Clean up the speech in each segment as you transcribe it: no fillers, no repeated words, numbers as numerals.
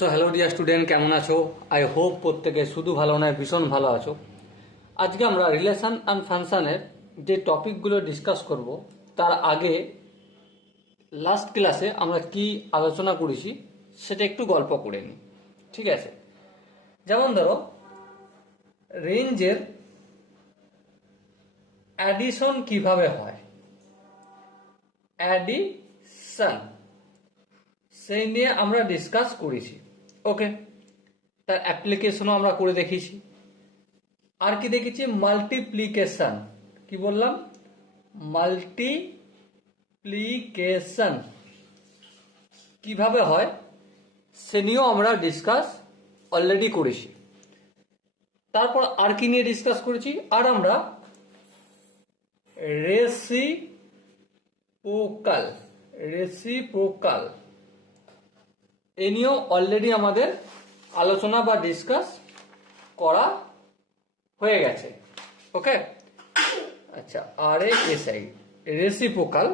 So hello dear student, কেমন আছো? I hope প্রত্যেকে শুধু ভালো নয় ভীষণ ভালো আছো। আজকে আমরা রিলেশন অ্যান্ড ফাংশনের যে টপিকগুলো ডিসকাস করব তার আগে লাস্ট ক্লাসে আমরা কি আলোচনা করেছি সেটা একটু গল্প করে নিই, ঠিক আছে? যেমন ধরো, রেঞ্জের অ্যাডিশন কিভাবে হয়, অ্যাডিশন সেই নিয়ে আমরা ডিসকাস করেছি। ওকে, তার অ্যাপ্লিকেশনও আমরা করে দেখিয়েছি। আর কি দেখেছি? মাল্টিপ্লিকেশন। কি বললাম? মাল্টিপ্লিকেশন কিভাবে হয় সে নিয়েও আমরা ডিসকাস অলরেডি করেছি। তারপর আর কি নিয়ে ডিসকাস করেছি? আর আমরা রেসিপ্রোকাল এ নিয়েও অলরেডি আমাদের আলোচনা বা ডিসকাস করা হয়ে গেছে। ওকে, আচ্ছা, RASI রেসিপ্রোকাল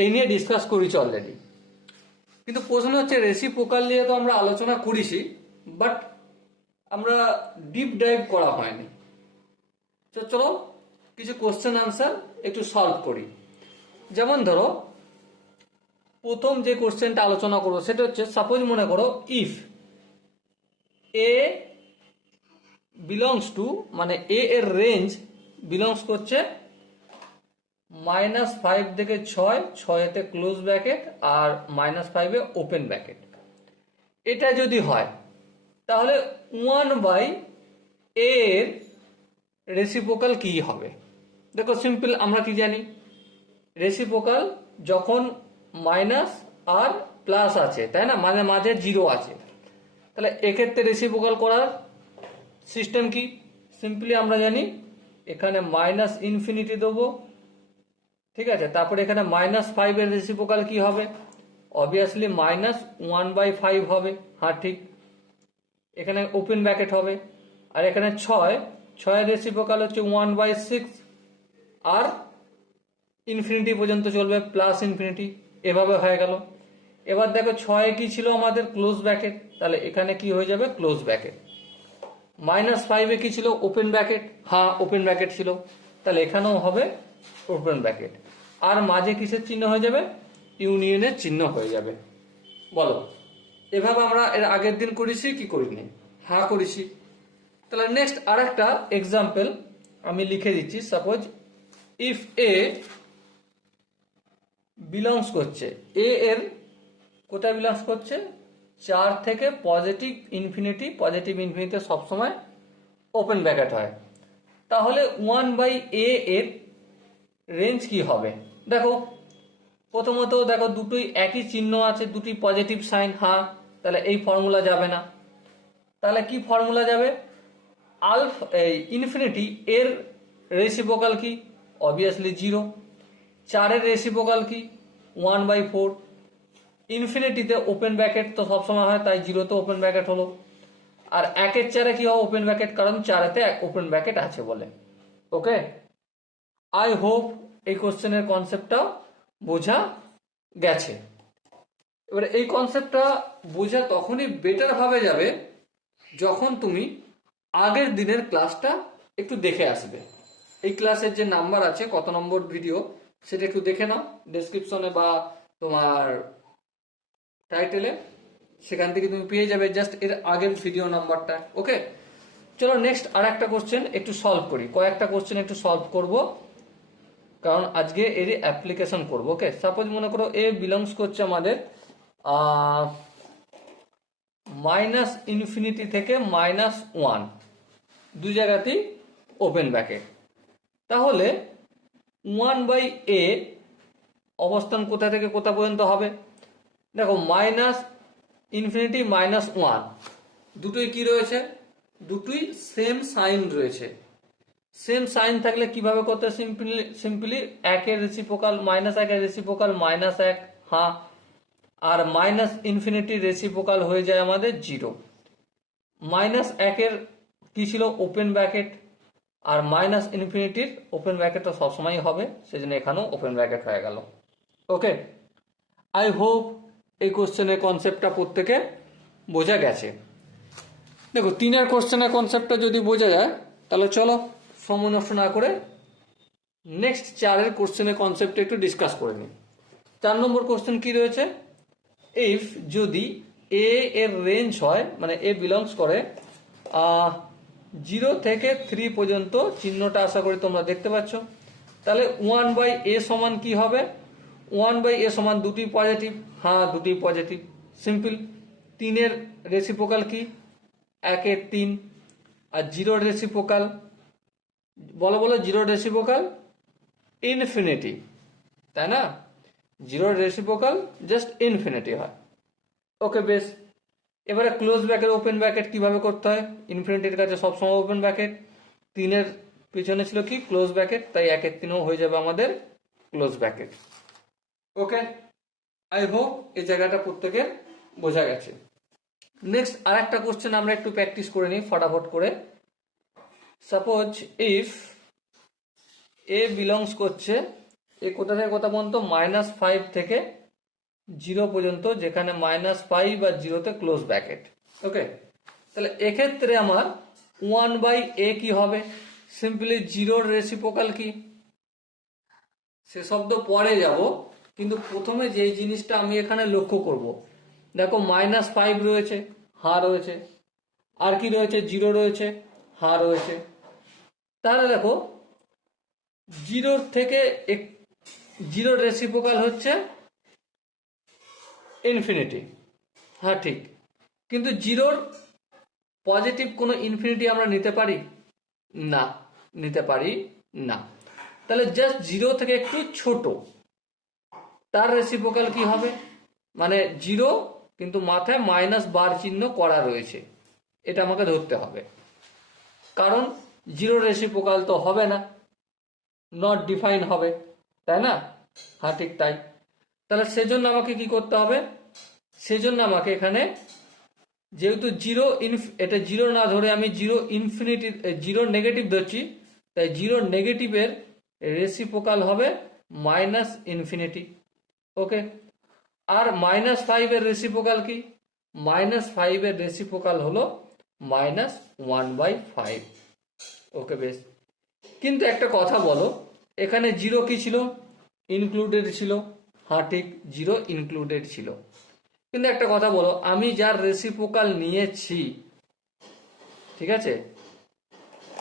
এই নিয়ে ডিসকাস করেছি অলরেডি। কিন্তু প্রশ্ন হচ্ছে, রেসিপ্রোকাল নিয়ে তো আমরা আলোচনা করেছি, বাট আমরা ডিপ ডাইভ করা হয়নি। তো চলো কিছু কোশ্চেন আনসার একটু সলভ করি। যেমন ধরো, প্রথম যে কোশ্চেনটা আলোচনা করবো সেটা হচ্ছে, সাপোজ মনে করো ইফ এ বিলংস টু, মানে এ এর রেঞ্জ বিলংস করছে -5 থেকে 6, 6-তে ক্লোজ ব্র্যাকেট আর -5-এ ওপেন ব্র্যাকেট। এটা যদি হয় তাহলে 1/a এর রেসিপ্রোকাল কি হবে? দেখো সিম্পল, আমরা কি জানি, রেসিপ্রোকাল যখন মাইনাস আর প্লাস আছে, তাই না, মানে মাঝে জিরো আছে, তাহলে এক্ষেত্রে রেসিপ্রোকাল করার সিস্টেম কি? সিম্পলি আমরা জানি এখানে -ইনফিনিটি দেবো, ঠিক আছে, তারপরে এখানে -5 এর রেসিপ্রোকাল কি হবে? অবভিয়াসলি -1/5 হবে। হ্যাঁ ঠিক, এখানে ওপেন ব্র্যাকেট হবে। আর এখানে 6 এর রেসিপ্রোকাল হচ্ছে 1/6 আর ইনফিনিটি পর্যন্ত চলবে, প্লাস ইনফিনিটি, এভাবে হয়ে গেল। এবার দেখো 6 কি ছিল আমাদের? ক্লোজ ব্র্যাকেট, তাহলে এখানে কি হয়ে যাবে? Close bracket. -5-এ কি ছিল? ওপেন ব্র্যাকেট, হ্যাঁ ওপেন ব্র্যাকেট ছিল, তাহলে এখানেও হবে ওপেন ব্র্যাকেট। আর মাঝে কিসের চিহ্ন হয়ে যাবে? ইউনিয়নের চিহ্ন হয়ে যাবে। বলো, এভাবে আমরা এর আগের দিন করেছি কি করিনি? হ্যাঁ করেছি। তাহলে নেক্সট আর একটা এক্সাম্পল আমি লিখে দিচ্ছি। সাপোজ ইফ এ বিলংস করছে, এ এর কোথায় বিলংস করছে? 4 থেকে পজিটিভ ইনফিনিটি সবসময় ওপেন ব্র্যাকেট হয়, তাহলে 1/a এর রেঞ্জ কি হবে? দেখো প্রথমত দেখো দুটোই একই চিহ্ন আছে, দুটি পজিটিভ সাইন, হ্যাঁ, তাহলে এই ফর্মুলা যাবে না। তাহলে কি ফর্মুলা যাবে? ইনফিনিটি এর রেসিপ্রোকাল কি? অবভিয়াসলি 0। 4 এর রেসিপ্রোকাল কি? 1/4। ইনফিনিটিতে ওপেন ব্র্যাকেট তো সবসময় হয়, তাই 0তে ওপেন ব্র্যাকেট হলো। আর 1-এর 4-এ কি হবে? ওপেন ব্র্যাকেট, কারণ 4-এতে ওপেন ব্র্যাকেট আছে বলে। ওকে, আই হোপ এই কোশ্চেনের কনসেপ্টটা বোঝা গেছে। এবারে এই কনসেপ্টটা বোঝা তখনই বেটার ভাবে যাবে যখন তুমি আগের দিনের ক্লাসটা একটু দেখে আসবে। এই ক্লাসের যে নাম্বার আছে, কত নম্বর ভিডিও, সেটা একটু দেখে নাও ডেসক্রিপশনে বা তোমার টাইটেলে, সেখান থেকে তুমি পেয়ে যাবে জাস্ট এর আগের ভিডিও নাম্বারটা। ওকে, চলো নেক্সট আর একটা কোশ্চেন একটু সলভ করি। কয়েকটা কোশ্চেন একটু সলভ করব, কারণ আজকে এর অ্যাপ্লিকেশন করব। ওকে, সাপোজ মনে করো এ বিলংস করছে আমাদের -ইনফিনিটি থেকে -1, দু জায়গাতেই ওপেন ব্র্যাকেট। তাহলে 1/a অবস্থান কোথা থেকে কোথা পর্যন্ত হবে? দেখো -ইনফিনিটি -1 দুটোই কি রয়েছে? দুটোই সেম সাইন রয়েছে। সেম সাইন থাকলে কিভাবে করতে? সিম্পলি 1-এর রেসিপ্রোকাল -1-এর রেসিপ্রোকাল -1, হ্যাঁ, আর -ইনফিনিটির রেসিপ্রোকাল হয়ে যায় আমাদের 0। -1-এর কি ছিল? ওপেন ব্র্যাকেট, আর -ইনফিনিটির ওপেন ব্র্যাকেট তো সবসময় হবে, সেজন্য এখানেও ওপেন ব্র্যাকেট হয়ে গেল। ওকে, আই হোপ এই কোশ্চেনের কনসেপ্টটা প্রত্যেকে বোঝা গেছে। দেখো 3-এর কোশ্চেনের কনসেপ্টটা যদি বোঝা যায় তাহলে চলো সময় নষ্ট না করে নেক্সট 4-এর কোশ্চেনের কনসেপ্ট একটু ডিসকাস করে নিই। 4 নম্বর কোশ্চেন কি রয়েছে, ইফ যদি এ এর রেঞ্জ হয় মানে এ বিলংস করে 0 থেকে 3 পর্যন্ত, চিহ্নটা আশা করি তোমরা দেখতে পাচ্ছ, তাহলে 1/a সমান কি হবে, 1/a সমান দুটি পজিটিভ, হ্যাঁ দুটি পজিটিভ, সিম্পল। 3-এর রেসিপ্রোকাল কি, 1-এর 3, আর 0-র রেসিপ্রোকাল বলো বলো, 0-র রেসিপ্রোকাল ইনফিনিটি, তাই না? 0-র রেসিপ্রোকাল জাস্ট ইনফিনিটি হয়। ওকে বেশ, এবারে ক্লোজ ব্র্যাকেট ওপেন ব্র্যাকেট কিভাবে করতে হয়, ইনফিনিটির কাছে সবসময় ওপেন ব্র্যাকেট, 3-এর পিছনে ছিল কি ক্লোজ ব্র্যাকেট, তাই 1-এর 3ও হয়ে যাবে আমাদের close bracket. Okay, I hope এই জায়গাটা প্রত্যেকের বোঝা গেছে। নেক্সট আর একটা কোশ্চেন আমরা একটু প্র্যাকটিস করে নিই ফটাফট করে। সাপোজ ইফ এ বিলংস করছে, এ কোথা থেকে কোথা পর্যন্ত, -5 থেকে 0 পর্যন্ত, যেখানে -5 আর 0-তে ক্লোজ ব্র্যাকেট। ওকে, তাহলে এক্ষেত্রে আমার 1/a কি হবে, সিম্পলি 0-র রেসিপ্রোকাল কি, সে শব্দ পরে যাব, কিন্তু প্রথমে যেই জিনিসটা আমি এখানে লক্ষ্য করব, দেখো -5 রয়েছে, হ্যাঁ রয়েছে, আর কি রয়েছে, 0 রয়েছে, হ্যাঁ রয়েছে। তাহলে দেখো 0 থেকে 0-র রেসিপ্রোকাল হচ্ছে ইনফিনিটি, হ্যাঁ ঠিক, কিন্তু 0-র পজিটিভ কোনো ইনফিনিটি আমরা নিতে পারি না, নিতে পারি না। তাহলে জাস্ট 0 থেকে একটু ছোট, তার রেসিপ্রোকাল কি হবে, মানে 0 কিন্তু মাথায় -বার চিহ্ন করা রয়েছে, এটা আমাকে ধরতে হবে, কারণ 0-র রেসিপ্রোকাল তো হবে না, নট ডিফাইন হবে, তাই না? হ্যাঁ ঠিক তাই। তাহলে সেজন্য আমাকে কি করতে হবে, সেজন্য আমাকে এখানে যেহেতু 0 এটা 0 না ধরে আমি 0 ইনফিনিটি 0 নেগেটিভ ধরছি, তাই 0 নেগেটিভের রেসিপ্রোকাল হবে -ইনফিনিটি। ওকে, আর -5-এর রেসিপ্রোকাল কি, -5-এর রেসিপ্রোকাল হলো -1/5। ওকে বেশ, কিন্তু একটা কথা বলো, এখানে 0 কি ছিল, ইনক্লুডেড ছিল, হ্যাঁ ঠিক 0 ইনক্লুডেড ছিল, কিন্তু একটা কথা বলো, আমি যার রেসিপ্রোকাল নিয়েছি, ঠিক আছে,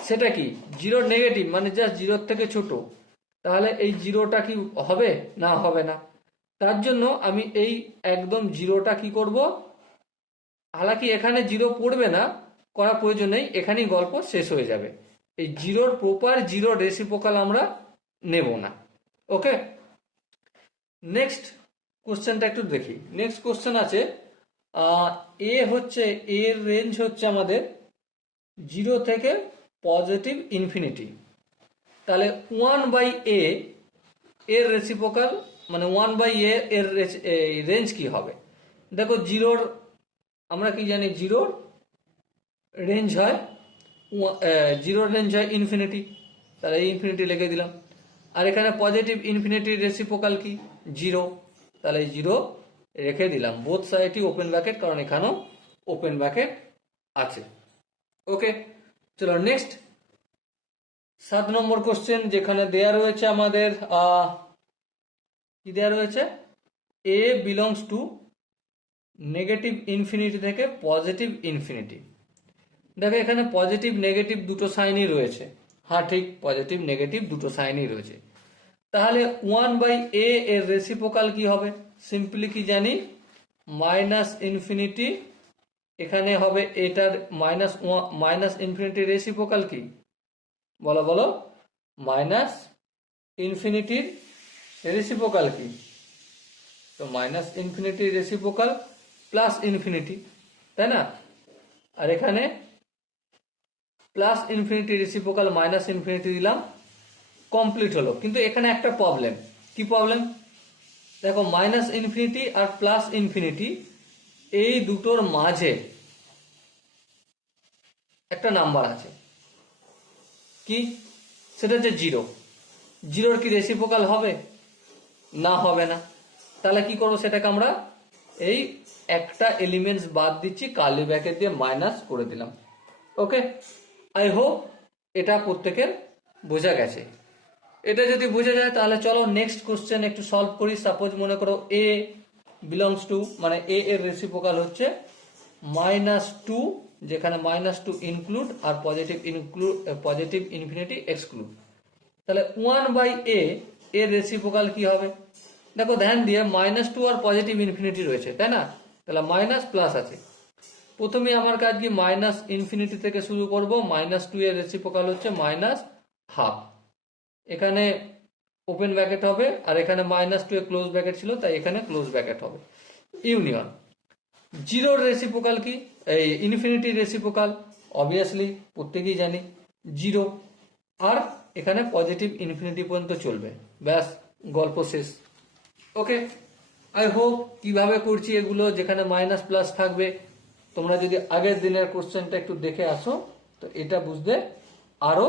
সেটা কি 0 নেগেটিভ, মানে জাস্ট 0-র থেকে ছোট, তাহলে এই 0টা কি হবে না, হবে না। তার জন্য আমি এই একদম 0টা কি করব, হালাকি এখানে 0 পড়বে না, করা প্রয়োজন নেই, এখানেই গল্প শেষ হয়ে যাবে, এই 0-র প্রপার 0 রেসিপ্রোকাল আমরা নেব না। ওকে, নেক্সট কোশ্চেনটা একটু দেখি। নেক্সট কোশ্চেন আছে, এ হচ্ছে, এর রেঞ্জ হচ্ছে আমাদের 0 থেকে পজিটিভ ইনফিনিটি, তাহলে 1/a এর রেসিপ্রোকাল মানে 1/a এর রেঞ্জ কি হবে, দেখো 0-র আমরা কি জানি, 0-র রেঞ্জ হয় 0-র রেঞ্জ হয় ইনফিনিটি, তাহলে এই ইনফিনিটি লিখে দিলাম, আর এখানে পজিটিভ ইনফিনিটির রেসিপ্রোকাল কি 0, তাহলে 0 রেখে দিলাম, বোথ সাইডই ওপেন ব্র্যাকেট, কারণ এখানেও ওপেন ব্র্যাকেট আছে। ওকে, চলো নেক্সট 7 নম্বর কোশ্চেন, যেখানে দেয়া রয়েছে আমাদের কি দেয়া রয়েছে, এ বিলংস টু নেগেটিভ ইনফিনিটি থেকে পজিটিভ ইনফিনিটি। দেখো এখানে পজিটিভ নেগেটিভ দুটো সাইনই রয়েছে, হ্যাঁ ঠিক পজিটিভ নেগেটিভ দুটো সাইনই রয়েছে, তাহলে 1/a এর রেসিপ্রোকাল কি হবে, সিম্পলি কি জানি -ইনফিনিটি, এখানে হবে এটার -ইনফিনিটির রেসিপ্রোকাল কি, বলো বলো, -ইনফিনিটির রেসিপ্রোকাল কি, তো -ইনফিনিটির রেসিপ্রোকাল +ইনফিনিটি, তাই না? আর এখানে +ইনফিনিটি রেসিপ্রোকাল -ইনফিনিটি দিলাম, কমপ্লিট হলো। কিন্তু এখানে একটা প্রবলেম, কি প্রবলেম, দেখো -ইনফিনিটি আর +ইনফিনিটি এই দুটোর মাঝে একটা নাম্বার আছে, কি, সেটা হচ্ছে 0। 0-র কি রেসিপ্রোকাল হবে না, হবে না, তাহলে কি করবো, সেটাকে আমরা এই একটা এলিমেন্টস বাদ দিচ্ছি, কার্লি ব্র্যাকেট দিয়ে মাইনাস করে দিলাম। ওকে, আই হোপ এটা প্রত্যেকের বোঝা গেছে। এটা যদি বোঝা যায় তাহলে চলো নেক্সট কোশ্চেন একটু সলভ করি। সাপোজ মনে করো এ বিলংস টু, মানে এ এর রেসিপ্রোকাল হচ্ছে -2, যেখানে -2 ইনক্লুড আর পজিটিভ ইনফিনিটি এক্সক্লুড। তাহলে 1/a এর রেসিপ্রোকাল কি হবে? দেখো ধ্যান দিয়ে -2 আর পজিটিভ ইনফিনিটি রয়েছে, তাই না? তাহলে মাইনাস প্লাস আছে। প্রথমে আমার কাজ কি, মাইনাস ইনফিনিটি থেকে শুরু করব। -2 এর রেসিপ্রোকাল হচ্ছে -12। এখানে ওপেন ব্র্যাকেট হবে, আর এখানে -2 এ ক্লোজ ব্র্যাকেট ছিল, তাই এখানে ক্লোজ ব্র্যাকেট হবে। ইউনিয়ন জিরোর রেসিপ্রোকাল কি, এই ইনফিনিটি রেসিপ্রোকাল অবভিয়াসলি প্রত্যেকেই জানি 0, আর এখানে পজিটিভ ইনফিনিটি পর্যন্ত চলবে। ব্যাস, গল্প শেষ। ওকে, আই হোপ কিভাবে করছি এগুলো, যেখানে মাইনাস প্লাস থাকবে। তোমরা যদি আগের দিনের কোশ্চেনটা একটু দেখে আসো তো এটা বুঝতে আরো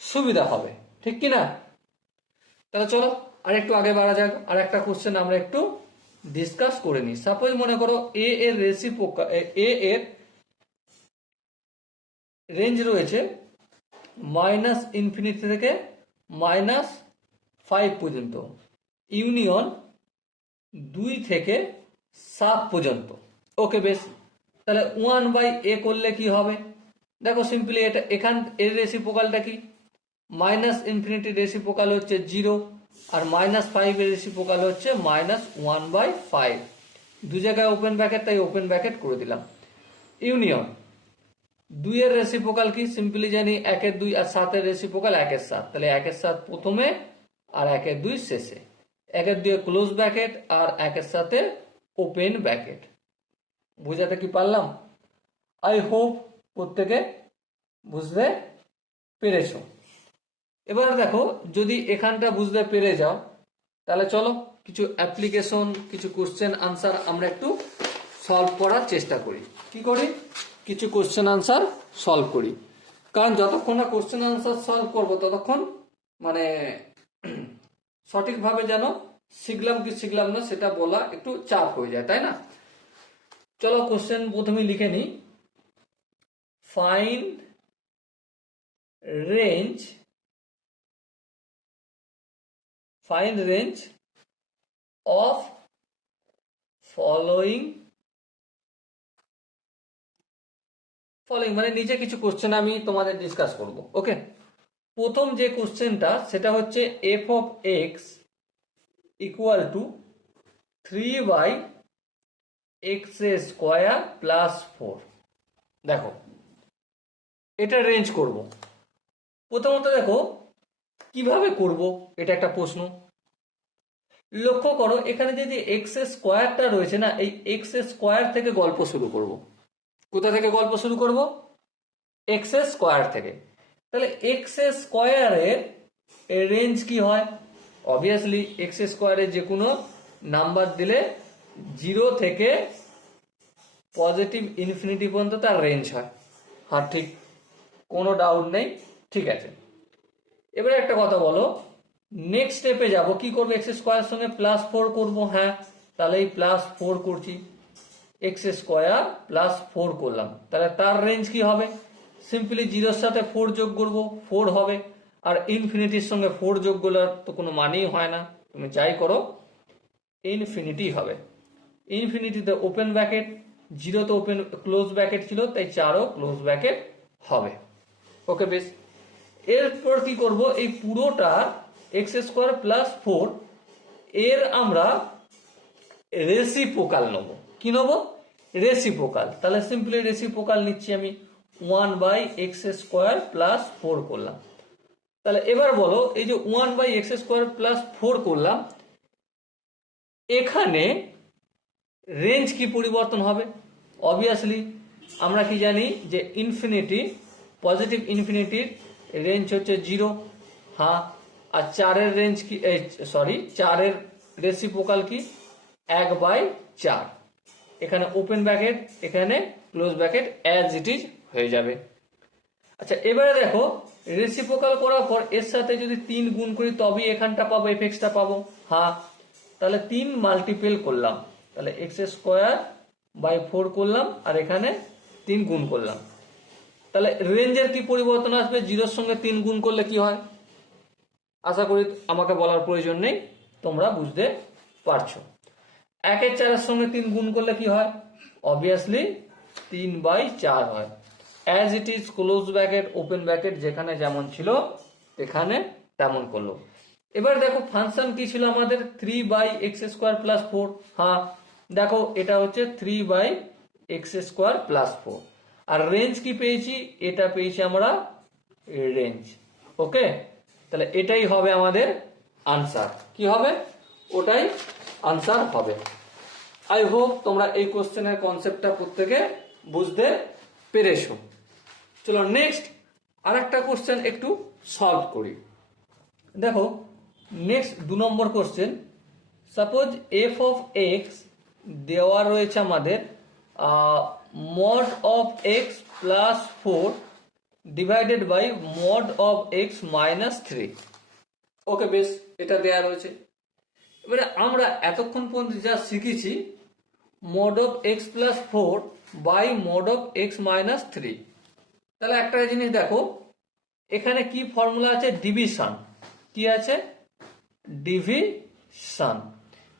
সুবিধা হবে, ঠিক কি না? তাহলে চলো আর একটু আগে বাড়া যাক, আর একটা কোশ্চেন আমরা একটু ডিসকাস করে নিই। সাপোজ মনে করো এ এর রেসিপ্রোকাল, এ এর রেঞ্জ রয়েছে -ইনফিনিটি থেকে -5 পর্যন্ত, ইউনিয়ন 2 থেকে 7 পর্যন্ত। ওকে বেশ, তাহলে 1/a করলে কি হবে? দেখো সিম্পলি এটা এখান এর রেসিপ্রোকালটা কি, -ইনফিনিটি রেসিপ্রোকাল হচ্ছে 0, আর -5 এর রেসিপ্রোকাল হচ্ছে -1/5। দু জায়গায় ওপেন ব্র্যাকেট, তাই ওপেন ব্র্যাকেট করে দিলাম। ইউনিয়ন 2 এর রেসিপ্রোকাল কি, সিম্পলি জানি 1 এর 2 আর 7 এর রেসিপ্রোকাল 1 এর 7, তাহলে 1 এর 7 প্রথমে আর 1 এর 2 শেষে। 1 এর 2 এ ক্লোজ ব্র্যাকেট আর 1 এর সাথে ওপেন ব্র্যাকেট। বুঝাতে কি পারলাম? আই হোপ প্রত্যেকে বুঝতে পেরেছো। এবার দেখো যদি এখানটা বুঝতে পেরে যাও তাহলে চলো কিছু অ্যাপ্লিকেশন, কিছু কোশ্চেন আনসার আমরা একটু সলভ করার চেষ্টা করি। কি করি? কিছু কোশ্চেন আনসার সলভ করি, কারণ যতক্ষণ না কোশ্চেন আনসার সলভ করবো ততক্ষণ মানে সঠিকভাবে যেন শিখলাম কি শিখলাম না সেটা বলা একটু চাপ হয়ে যায়, তাই না? চলো কোশ্চেন প্রথমে লিখে নিই। ফাইন্ড রেঞ্জ of following মানে নিচে কিছু কোশ্চেন আমি তোমাদের ডিসকাস করব। ওকে, প্রথম যে কোশ্চেনটা সেটা হচ্ছে f of x equal to 3/x square plus 4। দেখো এটা রেঞ্জ করব। প্রথমত দেখো কিভাবে করব, এটা একটা প্রশ্ন। লক্ষ্য করো এখানে যে এক্স স্কোয়ারটা রয়েছে না, এই এক্স স্কোয়ার থেকে গল্প শুরু করব। কোথা থেকে গল্প শুরু করব? এক্স স্কোয়ার থেকে। তাহলে এক্স স্কোয়ারের রেঞ্জ কি হয়? অবভিয়াসলি এক্স স্কোয়ারের যে কোনো নাম্বার দিলে 0 থেকে পজিটিভ ইনফিনিটি পর্যন্ত তার রেঞ্জ হয়। হ্যাঁ ঠিক, কোনো ডাউট নেই, ঠিক আছে। এবারে একটা কথা বলো, নেক্সট স্টেপে যাব, কি করবো? এক্স স্কোয়ার সঙ্গে +4 করবো। হ্যাঁ, তাহলে এই +4 করছি, এক্স স্কোয়ার +4 করলাম, তাহলে তার রেঞ্জ কি হবে? সিম্পলি 0-র সাথে 4 যোগ করবো, 4 হবে। আর ইনফিনিটির সঙ্গে 4 যোগ করলে তো কোনো মানেই হয় না, তুমি যাই করো ইনফিনিটি হবে। ইনফিনিটিতে ওপেন ব্র্যাকেট, 0-তে ওপেন ক্লোজ ব্র্যাকেট ছিল, তাই 4ও ক্লোজ ব্র্যাকেট হবে। ওকে বেশ, এরপর কি করব? এই পুরোটা এক্স স্কোয়ার +4 এর আমরা রেসিপ্রোকাল নেব। কি নেব? রেসিপ্রোকাল। তাহলে সিম্পলি রেসিপ্রোকাল নিচ্ছি আমি, 1/x স্কোয়ার +4 করলাম। তাহলে এবার বলো, এই যে 1/x স্কোয়ার +4 করলাম, এখানে রেঞ্জ কি পরিবর্তন হবে? অবভিয়াসলি আমরা কি জানি যে ইনফিনিটি, পজিটিভ ইনফিনিটির রেঞ্জ হচ্ছে 0। হ্যাঁ, আর 4-এর রেঞ্জ কি, 4-এর রেসিপ্রোকাল কি? 1/4। এখানে ওপেন ব্র্যাকেট, এখানে close bracket as it is হয়ে যাবে। আচ্ছা এবারে দেখো, রেসিপ্রোকাল করার পর এর সাথে যদি 3 গুণ করি তবেই এখানটা পাবো, এফএক্সটা পাবো। হ্যাঁ, তাহলে 3 মাল্টিপল করলাম, তাহলে এক্স স্কোয়ার বাই 4 করলাম আর এখানে 3 গুণ করলাম। তাহলে রেঞ্জের কি পরিবর্তন আসবে? 0-র সঙ্গে 3 গুণ করলে কি হয়? আশা করি আমাকে বলার প্রয়োজন নেই, তোমরা বুঝতে পারছো। 1/4-এর সঙ্গে 3 গুণ করলে কি হয়? অবভিয়াসলি 3/4 হয়। As it is, close bracket open bracket যেখানে যেমন ছিল এখানে তেমন করলো। এবার দেখো ফাংশন কি ছিল আমাদের? 3/x² + 4। হ্যাঁ দেখো এটা হচ্ছে 3/x² + 4। আর রেঞ্জ কি পেয়েছি? এটা পেয়েছি আমরা রেঞ্জ। ওকে, তাহলে এটাই হবে আমাদের আনসার। কি হবে? ওটাই আনসার হবে। আই হোপ তোমরা এই কোশ্চেনের কনসেপ্টটা প্রত্যেকে বুঝতে পেরেছো। চলো নেক্সট আরেকটা কোশ্চেন একটু সলভ করি। দেখো next 2 number question. Suppose F of x দেওয়া রয়েছে আমাদের mod of x plus 4 divided by mod of x minus 3। ওকে বেশ, এটা দেওয়া রয়েছে। এবারে আমরা এতক্ষণ পর্যন্ত যা শিখেছি mod of x plus 4 by mod of x minus 3। তাহলে একটা জিনিস দেখো, এখানে কি ফর্মুলা আছে? ডিভিশন। কি আছে? ডিভিশন।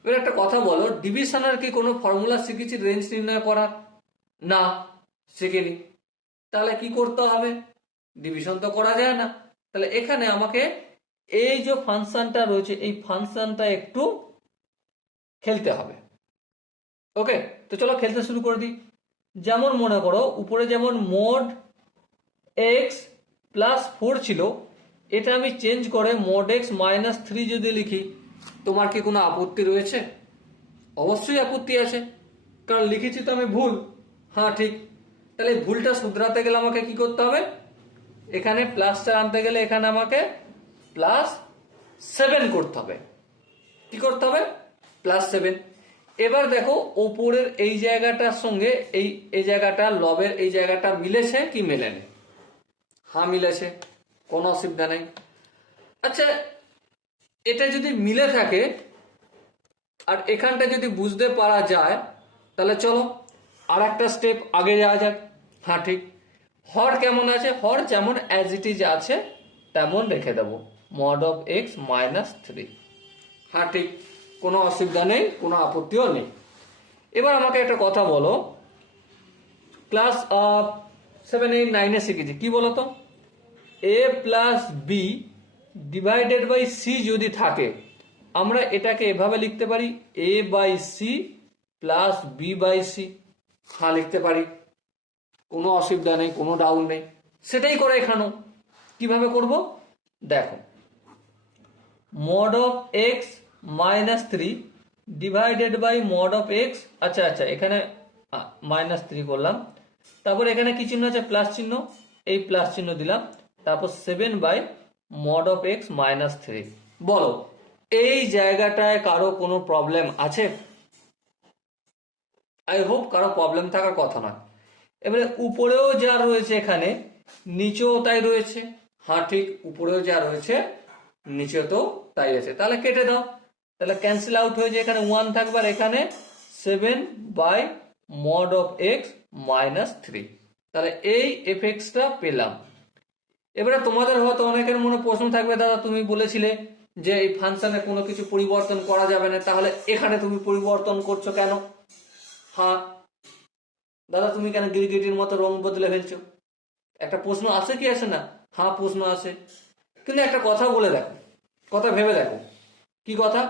এবার একটা কথা বলো, ডিভিশনের কি কোনো ফর্মুলা শিখেছি রেঞ্জ নির্ণয় করার? না, শিখিনি। তাহলে কি করতে হবে? ডিভিশন তো করা যায় না। তাহলে এখানে আমাকে এই যে ফাংশনটা রয়েছে এই ফাংশনটা একটু খেলতে হবে। ওকে, তো চলো খেলতে শুরু করে দিই। যেমন মনে করো উপরে যেমন mod x plus 4 ছিল, এটা আমি চেঞ্জ করে mod x minus 3 যদি লিখি, তোমার কি কোনো আপত্তি রয়েছে? অবশ্যই আপত্তি আছে, কারণ লিখেছি তো আমি ভুল। হ্যাঁ ঠিক। তাহলে এই ভুলটা শুধরাতে গেলে আমাকে কি করতে হবে? এখানে প্লাসটা আনতে গেলে এখানে আমাকে +7 করতে হবে। কি করতে হবে? +7। এবার দেখো ওপরের এই জায়গাটার সঙ্গে এই জায়গাটা লবের এই জায়গাটা মিলেছে কি মেলেনি? হ্যাঁ মিলেছে, কোনো অসুবিধা নেই। আচ্ছা, এটা যদি মিলে থাকে আর এখানটা যদি বুঝতে পারা যায়, তাহলে চলো আর একটা স্টেপ আগে যাওয়া যাক। হ্যাঁ ঠিক। হর কেমন আছে? হর যেমন অ্যাজ ইট ইজ আছে তেমন রেখে দেবো, mod of x minus 3। হ্যাঁ ঠিক, কোনো অসুবিধা নেই, কোনো আপত্তিও নেই। এবার আমাকে একটা কথা বলো, ক্লাস 7, 8, 9-এ শিখেছি কি বলতো? a plus B divided by C যদি থাকে, আমরা এটাকে এভাবে লিখতে পারি a by C plus B by C. হ্যাঁ লিখতে পারি, কোনো অসুবিধা নেই, কোনো ডাউট নেই। সেটাই করে এখানেও। কিভাবে করব দেখো, mod of x minus 3 divided by mod of x। আচ্ছা আচ্ছা, এখানে -3 করলাম, তারপর এখানে কি চিহ্ন আছে? প্লাস চিহ্ন, এই প্লাস চিহ্ন দিলাম, তারপর 7 by mod of x minus 3। বলো এই জায়গাটায় কারো কোনো প্রবলেম আছে? আই হোপ কারো প্রবলেম থাকার কথা নয়। এবারে উপরেও যা রয়েছে এখানে নিচেও তাই রয়েছে। হ্যাঁ ঠিক, উপরেও যা রয়েছে নিচেতেও তাই আছে। তাহলে কেটে দাও, তাহলে ক্যান্সেল আউট হয়ে যায়। এখানে 1 থাকবে আর এখানে 7 by mod of x minus 3। তাহলে এই এফেক্টসটা পেলাম। এবারে তোমাদের হয়তো অনেকের মনে প্রশ্ন থাকবে, দাদা তুমি বলেছিলে যে এই ফাংশনে কোনো কিছু পরিবর্তন করা যাবে না, তাহলে এখানে তুমি পরিবর্তন করছো কেন? হ্যাঁ দাদা তুমি কেন গিরগিটির মতো রং বদলে ফেলছো? একটা প্রশ্ন আসে কি আসে না? হ্যাঁ প্রশ্ন আসে। কিন্তু একটা কথা বলে দেখো, কথা ভেবে দেখো। কি কথা?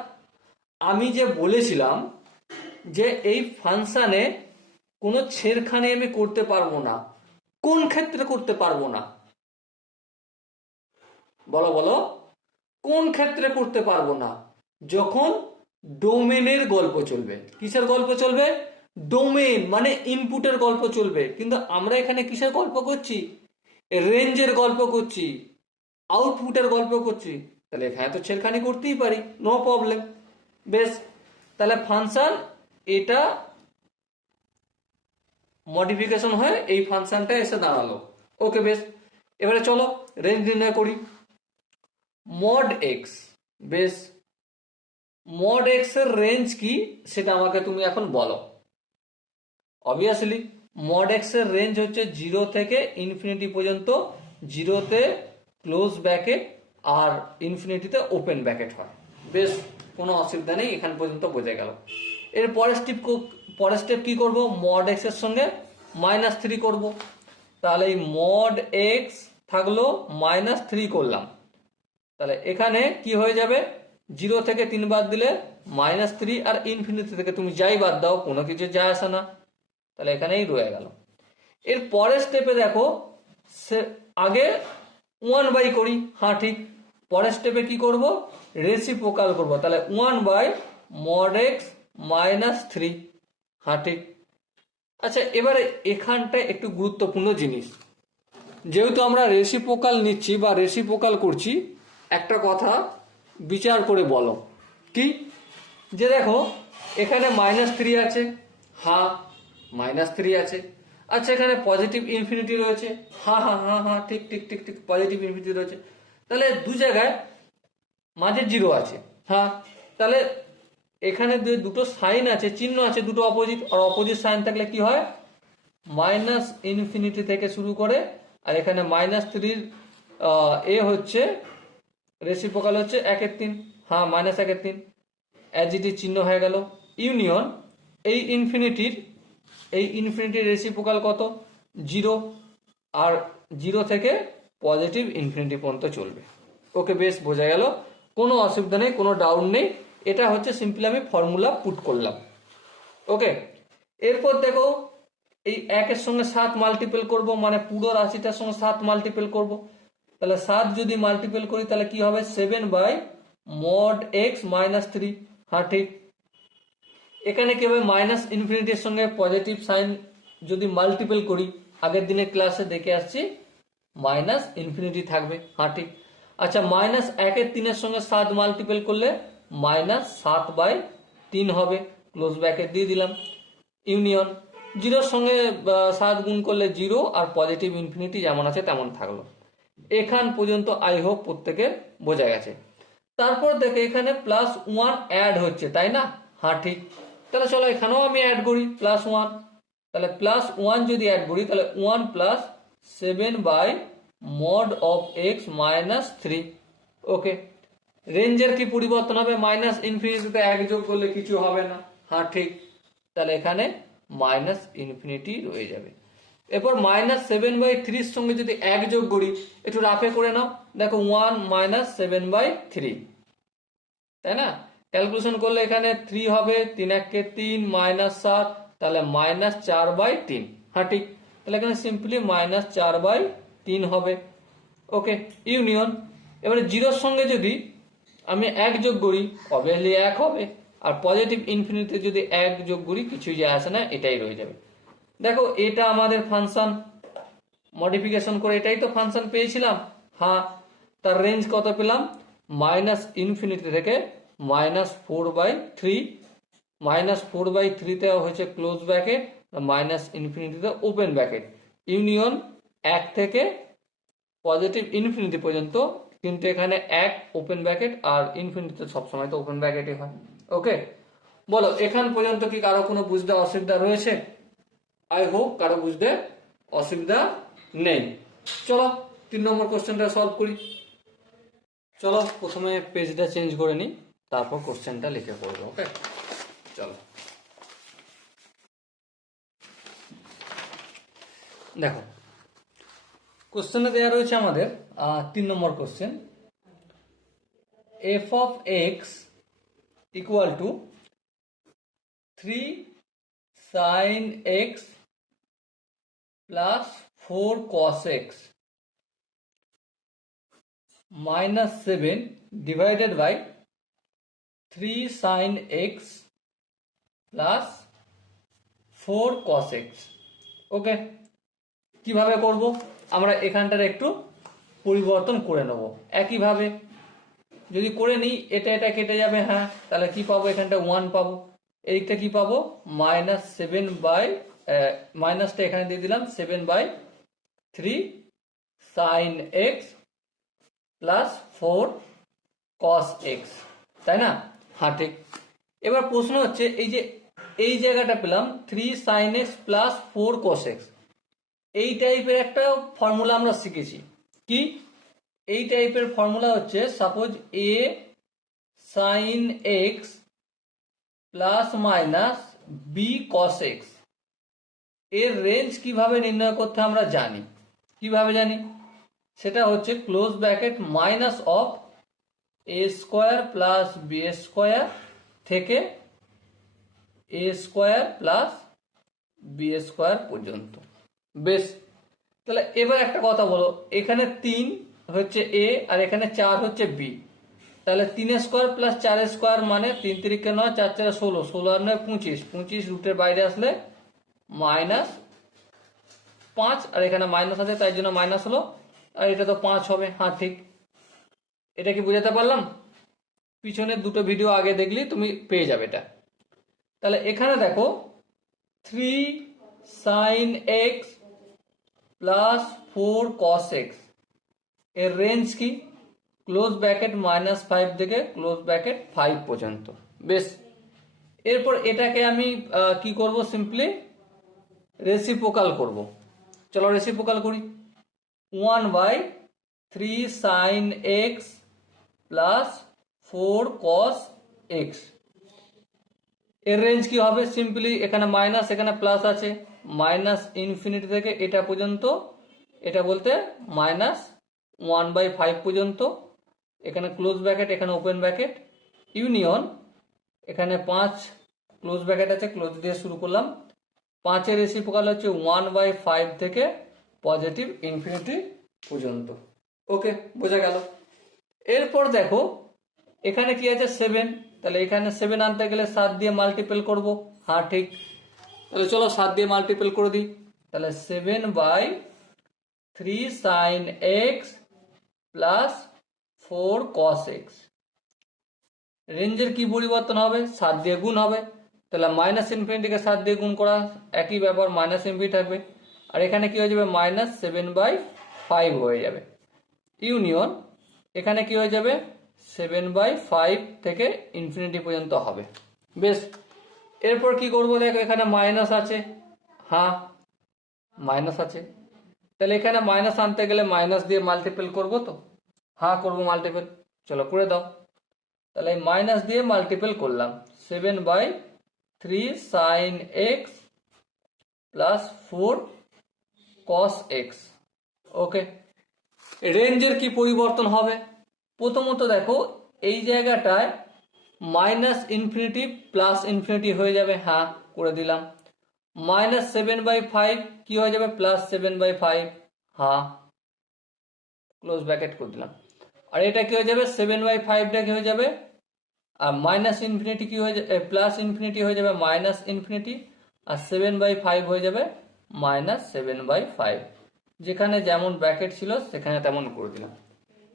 আমি যে বলেছিলাম যে এই ফাংশনে কোনো ছেড়খানি আমি করতে পারবো না। কোন ক্ষেত্রে করতে পারবো না? বলো বলো, কোন ক্ষেত্রে করতে পারবো না? যখন ডোমেনের গল্প চলবে। কিসের গল্প চলবে? ডোমেন মানে ইনপুটের গল্প চলবে। কিন্তু আমরা এখানে কিসের গল্প করছি? রেঞ্জের গল্প করছি, আউটপুটের গল্প করছি। তাহলে এখানে তো ছেড়খানি করতেই পারি, নো প্রবলেম। বেশ, তাহলে ফাংশন এটা মডিফিকেশন হয়ে এই ফাংশনটা এসে দাঁড়ালো। ওকে বেশ, এবারে চলো রেঞ্জ নির্ণয় করি। mod x, বেশ মড এক্স এর রেঞ্জ কি সেটা আমাকে তুমি এখন বলো। অবভিয়াসলি মড এক্স এর রেঞ্জ হচ্ছে 0 থেকে ইনফিনিটি পর্যন্ত, 0-তে ক্লোজ ব্র্যাকেট আর ইনফিনিটিতে ওপেন ব্র্যাকেট হয়। বেশ, কোনো অসুবিধা নেই, এখান পর্যন্ত বোঝা গেল। এর পরের স্টেপ কি করব, মড এক্স এর সঙ্গে -3 করব। তাহলে এই মড এক্স থাকলো -3 করলাম, তাহলে এখানে কি হয়ে যাবে, 0 থেকে 3 বাদ দিলে -3, আর ইনফিনিটি থেকে তুমি যাই বাদ দাও কোনো কিছু যায় আসে না, তাহলে এখানেই রয়ে গেল। এর পরের স্টেপে দেখো, আগে 1/, করি, হ্যাঁ ঠিক। পরের স্টেপে কি করব, রেসিপ্রোকাল করব, তাহলে 1/mod x -3, হ্যাঁ ঠিক। আচ্ছা, এবারে এখানটা একটু গুরুত্বপূর্ণ জিনিস, যেহেতু আমরা রেসিপ্রোকাল নিচ্ছি বা রেসিপ্রোকাল করছি, একটা কথা বিচার করে বলো কি, যে দেখো এখানে -3 আছে, হ্যাঁ -3 আছে। আচ্ছা, এখানে পজিটিভ ইনফিনিটি রয়েছে, হ্যাঁ হ্যাঁ হ্যাঁ হ্যাঁ ঠিক ঠিক ঠিক ঠিক, পজিটিভ ইনফিনিটি রয়েছে, তাহলে দু জায়গায় মাঝে 0 আছে, হ্যাঁ। তাহলে এখানে দুটো সাইন আছে, চিহ্ন আছে, দুটো অপোজিট, আর অপোজিট সাইন থাকলে কি হয়, -ইনফিনিটি থেকে শুরু করে, আর এখানে -3 এ হচ্ছে রেসিপ্রোকাল হচ্ছে 1/3, হ্যাঁ -1/3, অ্যাজ ইট ইজ চিহ্ন হয়ে গেল। ইউনিয়ন এই ইনফিনিটির রেসিপ্রোকাল কত, 0, আর 0 থেকে পজিটিভ ইনফিনিটি পর্যন্ত চলবে। ওকে, বেশ বোঝা গেল, কোনো অসুবিধা নেই, কোনো ডাউট নেই, এটা হচ্ছে সিম্পলি আমি ফর্মুলা পুট করলাম। ওকে, এরপর দেখো এই 1-এর সঙ্গে 7 মাল্টিপল করব, মানে পুরো রাশিটার সঙ্গে 7 মাল্টিপল করব, তাহলে 7 যদি মাল্টিপল করি তাহলে কি হবে, 7/mod x -3, হ্যাঁ ঠিক। এখানে কি হবে, -ইনফিনিটির সঙ্গে পজিটিভ সাইন যদি মাল্টিপল করি, আগের দিনের ক্লাসে দেখে আসছি -ইনফিনিটি থাকবে, হ্যাঁ ঠিক। আচ্ছা, -1/3 সঙ্গে 7 মাল্টিপল করলে -7/3 হবে, ক্লোজ ব্র্যাকেট দিয়ে দিলাম। ইউনিয়ন 0-র সঙ্গে 7 গুণ করলে 0, আর পজিটিভ ইনফিনিটি যেমন আছে তেমন থাকলো। এখান পর্যন্ত আই হোপ প্রত্যেকের বোঝা গেছে। তারপর দেখে এখানে +1 অ্যাড হচ্ছে, তাই না, হ্যাঁ ঠিক। তাহলে চলো এখানেও আমি অ্যাড করি +1, তাহলে +1 যদি অ্যাড করি তাহলে 1 + 7/mod of x -3। ওকে, রেঞ্জের কি পরিবর্তন হবে, -ইনফিনিটিতে 1 যোগ করলে কিছু হবে না, হ্যাঁ ঠিক। তাহলে এখানে -ইনফিনিটি রয়ে যাবে। এরপর -7/3 সঙ্গে যদি 1 যোগ করি, একটু রাফে করে নাও, দেখো 1 - 7/3, তাই না। ক্যালকুলেশন করলে এখানে 3 হবে, 3 × 3 -7, তাহলে -4/3, হ্যাঁ ঠিক। তাহলে এখানে সিম্পলি -4/3 হবে। ওকে, ইউনিয়ন এবারে 0-র সঙ্গে যদি আমি 1 যোগ করি, অবভিয়াসলি 1 হবে, আর পজিটিভ ইনফিনিটিতে যদি 1 যোগ করি কিছুই যায় আসে না, এটাই রয়ে যাবে। দেখো এটা আমাদের ফাংশন, মডিফিকেশন করে এটাই তো ফাংশন পেয়েছিলাম, হ্যাঁ। তার রেঞ্জ কত পেলাম, -ইনফিনিটি থেকে -4/3, -4/3-তে হচ্ছে ক্লোজ ব্র্যাকেট, -ইনফিনিটিতে ওপেন ব্র্যাকেট, ইউনিয়ন 1 থেকে পজিটিভ ইনফিনিটি পর্যন্ত, কিন্তু এখানে 1 ওপেন ব্র্যাকেট, আর ইনফিনিটিতে সবসময় তো ওপেন ব্র্যাকেটই হয়। ওকে, বলো এখান পর্যন্ত কি কারো কোনো বুঝতে অসুবিধা রয়েছে? আই হোপ কারো বুঝতে অসুবিধা নেই। চলো 3 নম্বর কোশ্চেনটা সলভ করি। চলো প্রথমে পেজটা চেঞ্জ করে নিই, তারপর কোশ্চেনটা লিখে পড়বো। ওকে, চলো দেখো কোশ্চেনে দেওয়া রয়েছে আমাদের 3 নম্বর question, f of x equal to 3 sin x plus 4 cos x minus 7 divided by 3 sin x plus 4 cos x। ওকে, কিভাবে করব, আমরা এখানটার একটু পরিবর্তন করে নেব। একইভাবে যদি করে নিই, এটা কেটে যাবে, হ্যাঁ, তাহলে কি পাবো, এখানটা 1 পাবো, এইটা কি পাবো, মাইনাসটা এখানে দিয়ে দিলাম, 7/3 sin x plus 4 cos x, তাই না। হ্যাঁ ঠিক। এবার প্রশ্ন হচ্ছে এই যে এই জায়গাটা পেলাম 3 sin x plus 4 cos x, এই টাইপের একটা ফর্মুলা আমরা শিখেছি। কি এই টাইপের ফর্মুলা হচ্ছে, suppose a sin x plus minus b cos x, এর রেঞ্জ কিভাবে নির্ণয় করতে আমরা জানি। কিভাবে জানি? সেটা হচ্ছে close bracket minus of A square plus B square থেকে A square plus B square পর্যন্ত। বেশ, তাহলে এবার একটা কথা বলো, এখানে 3 হচ্ছে এ আর এখানে 4 হচ্ছে বি, তাহলে 3 স্কোয়ার প্লাস 4 স্কোয়ার মানে 3 3 9, 4 4 16, 16 আর 9 25, 25 রুটের বাইরে আসলে -5, আর এখানে মাইনাস আছে তাই জন্য মাইনাস হলো, আর এটা তো 5 হবে। হ্যাঁ ঠিক। এটা কি বুঝাতে পারলাম? পিছনের দুটো ভিডিও আগে দেখলি তুমি পেয়ে যাবে এটা। তাহলে এখানে দেখো 3 sin x plus 4 cos x, এর রেঞ্জ কি? ক্লোজ ব্র্যাকেট -5 থেকে ক্লোজ ব্র্যাকেট 5 পর্যন্ত। বেশ, এরপর এটাকে আমি কি করব, সিম্পলি রেসিপ্রোকাল করব। চলো রেসিপ্রোকাল করি। 1/3 sin x plus 4 cos x, এর রেঞ্জ কি হবে? সিম্পলি এখানে মাইনাস এখানে প্লাস আছে, মাইনাস ইনফিনিটি থেকে এটা পর্যন্ত, এটা বলতে -1/5 পর্যন্ত, এখানে ক্লোজ ব্র্যাকেট এখানে ওপেন ব্র্যাকেট, ইউনিয়ন এখানে 5 ক্লোজ ব্র্যাকেট আছে, ক্লোজ দিয়ে শুরু করলাম। 5-এর রেসিপ্রোকাল হচ্ছে 1/5 থেকে পজিটিভ ইনফিনিটি পর্যন্ত। ওকে, বোঝা গেল। এরপর দেখো এখানে কি আছে 7, তাহলে এখানে 7 আনতে গেলে 7 দিয়ে মাল্টিপল করব। হ্যাঁ ঠিক। তাহলে চলো 7 দিয়ে মাল্টিপল করে দিই। তাহলে 7/3 sin x plus 4 cos x, রেঞ্জের কি পরিবর্তন হবে? 7 দিয়ে গুণ হবে, তাহলে মাইনাস ইনফিনিটিকে 7 দিয়ে গুণ করা একই ব্যাপার, মাইনাস ইনফিনিটি থাকবে, আর এখানে কি হয়ে যাবে -7/5 হয়ে যাবে, ইউনিয়ন এখানে কি হয়ে যাবে 7/5 থেকে ইনফিনিটি পর্যন্ত হবে। বেশ, এরপর কি করব? দেখো এখানে মাইনাস আছে, হ্যাঁ মাইনাস আছে, তাহলে এখানে মাইনাস আনতে গেলে মাইনাস দিয়ে মাল্টিপল করব তো? হ্যাঁ করব মাল্টিপল, চলো করে দাও। তাহলে মাইনাস দিয়ে মাল্টিপল করলাম, 7/3 sin x plus 4 cos x। ওকে, রেঞ্জের কি পরিবর্তন হবে? প্রথমত দেখো এই জায়গাটায় মাইনাস ইনফিনিটি প্লাস ইনফিনিটি হয়ে যাবে, হ্যাঁ করে দিলাম। -7/5 কি হয়ে যাবে? +7/5, হ্যাঁ ক্লোজ ব্র্যাকেট করে দিলাম। আর এটা কি হয়ে যাবে? 7/5টা কি হয়ে যাবে? আর মাইনাস ইনফিনিটি কি হয়ে যাবে? প্লাস ইনফিনিটি হয়ে যাবে মাইনাস ইনফিনিটি, আর 7/5 হয়ে যাবে -7/5, যেখানে যেমন ব্র্যাকেট ছিল সেখানে তেমন করে দিলাম।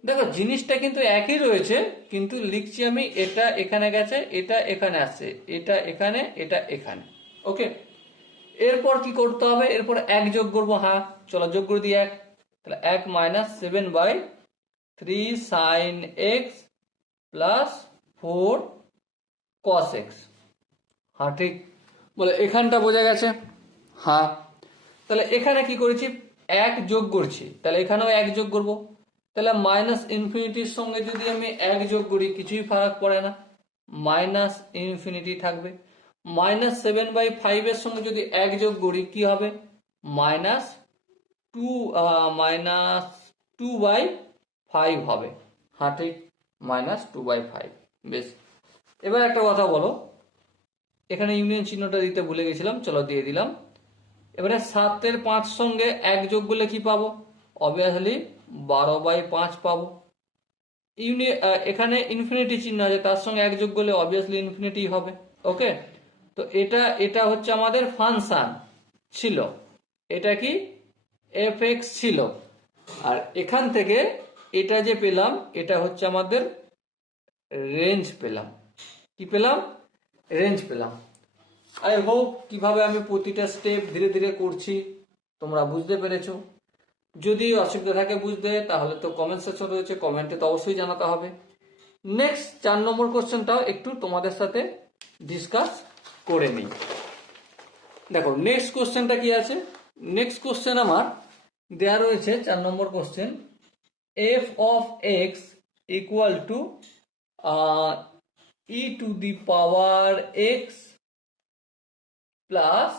দেখো জিনিসটা কিন্তু একই রয়েছে, কিন্তু লিখছি আমি এটা এখানে গেছে, এটা এখানে আসছে, এটা এখানে, এটা এখানে। ওকে, এরপর কি করতে হবে? এরপর 1 যোগ করবো। হ্যাঁ চলো যোগ করে দিই 1, তাহলে 1 -7/3 sin x plus 4 cos x। হ্যাঁ ঠিক, বলে এখানটা বোঝা গেছে। হ্যাঁ, তাহলে এখানে কি করেছি? 1 যোগ করছি, তাহলে এখানেও 1 যোগ করব। তাহলে মাইনাস ইনফিনিটির সঙ্গে যদি আমি 1 যোগ করি কিছুই ফারাক পড়ে না, মাইনাস ইনফিনিটি থাকবে। -7/5 এর সঙ্গে যদি 1 যোগ করি কি হবে? -2/5 হবে। হ্যাঁ ঠিক, -2/5। বেশ, এবার একটা কথা বলো, এখানে ইউনিয়ন চিহ্নটা দিতে ভুলে গেছিলাম, চলো দিয়ে দিলাম। এবারে 7-এর 5 সঙ্গে 1 যোগ করলে কি পাবো? অবভিয়াসলি 12/5 পাবো। এখানে ইনফিনিটি চিহ্ন আছে, তার সঙ্গে 1 যোগ করলে অবভিয়াসলি ইনফিনিটি হবে। ওকে, তো এটা হচ্ছে আমাদের ফাংশন ছিল, এটা কি fx ছিল, আর এখান থেকে এটা যে পেলাম এটা হচ্ছে আমাদের রেঞ্জ পেলাম। কি পেলাম? রেঞ্জ পেলাম। আই হোপ কিভাবে আমি প্রতিটা স্টেপ ধীরে ধীরে করছি তোমরা বুঝতে পেরেছো। যদি অসুবিধা থাকে বুঝতে, তাহলে তো কমেন্ট সেকশন রয়েছে, কমেন্টে তো অবশ্যই জানাতে হবে। নেক্সট 4 নম্বর কোশ্চেনটাও একটু তোমাদের সাথে ডিসকাস করে নিই। দেখো নেক্সট কোশ্চেনটা কি আছে, নেক্সট কোশ্চেন আমার দেয়া রয়েছে 4 number question, F of X equal to E to the power X plus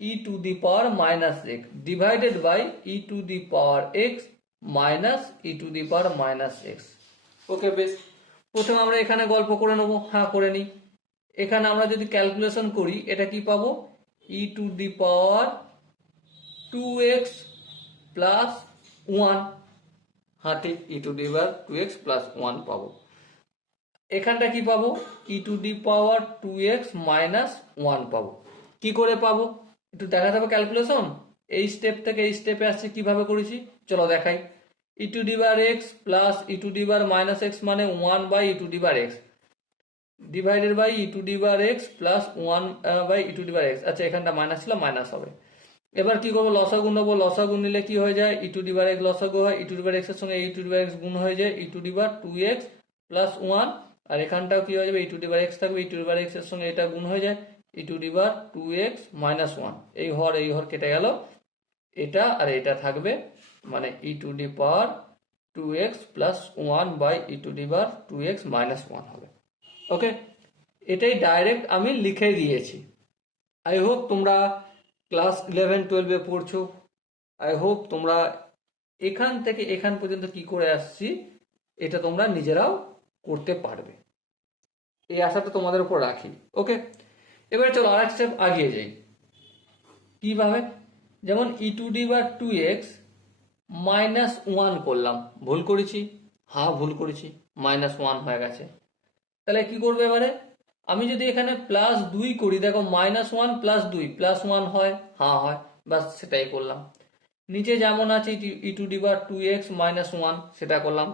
E to the power minus X divided by E to the power X minus E to the power minus X. Okay বেশ, প্রথমে আমরা এখানে গল্প করে নেবো, হ্যাঁ করে নিই। এখানে আমরা যদি ক্যালকুলেশন করি এটা কি পাবো, E to the power 2x plus 1, হ্যাঁ ঠিক, ই to the power 2x plus 1 পাবো। এখানটা কি পাবো, E to the power 2x minus 1 পাবো। কি করে পাবো একটু দেখাতে হবে ক্যালকুলেশন, এই স্টেপ থেকে এই স্টেপে আসছে কিভাবে করেছি চলো দেখাই। E to the power X plus E to the power minus X মানে 1 by E to the power X divided by E to the power X plus 1 by E to the power X. আচ্ছা এখানটা minus ছিল, minus হবে। এবার কি করবো, লসাগু নেবো, লসাগু নিলে কি হয়ে যায়, ই টু দি পাওয়ার এক্স লসাগু হয়, ই টু দি পাওয়ার এক্স এর সঙ্গে ই টু দি পাওয়ার এক্স গুণ হয়ে যায়, ই to the power 2x plus 1, আর এখানটাও কি হয়ে যাবে, ই টু দি পাওয়ার এক্স থাকবে, ই টু দি পাওয়ার এক্স এর সঙ্গে এটা গুণ হয়ে যায়, ই to the power 2x minus 1, এই হর কেটে গেল, এটা আর এটা থাকবে, মানে E to the power 2x plus 1 by E to the power 2x minus 1 হবে। ওকে, এটাই ডাইরেক্ট আমি লিখে দিয়েছি। আই হোপ তোমরা ক্লাস 11-12-এ পড়ছো, আই হোপ তোমরা এখান থেকে এখান পর্যন্ত কি করে আসছি এটা তোমরা নিজেরাও করতে পারবে, এই আশাটা তোমাদের উপর রাখি। ওকে, এবারে চলো আর এক স্টেপ আগিয়ে যাই। কিভাবে, যেমন ই to the power 2x minus 1 করলাম, ভুল করেছি, হ্যাঁ ভুল করেছি, মাইনাস 1 হয়ে গেছে। তাহলে কি করবো এবারে, আমি যদি এখানে প্লাস 2 করি, দেখো মাইনাস 1 প্লাস 2 প্লাস 1 হয়, হ্যাঁ হয়, বাস সেটাই করলাম। নিচে যেমন আছে ই to the power 2x minus 1 সেটা করলাম।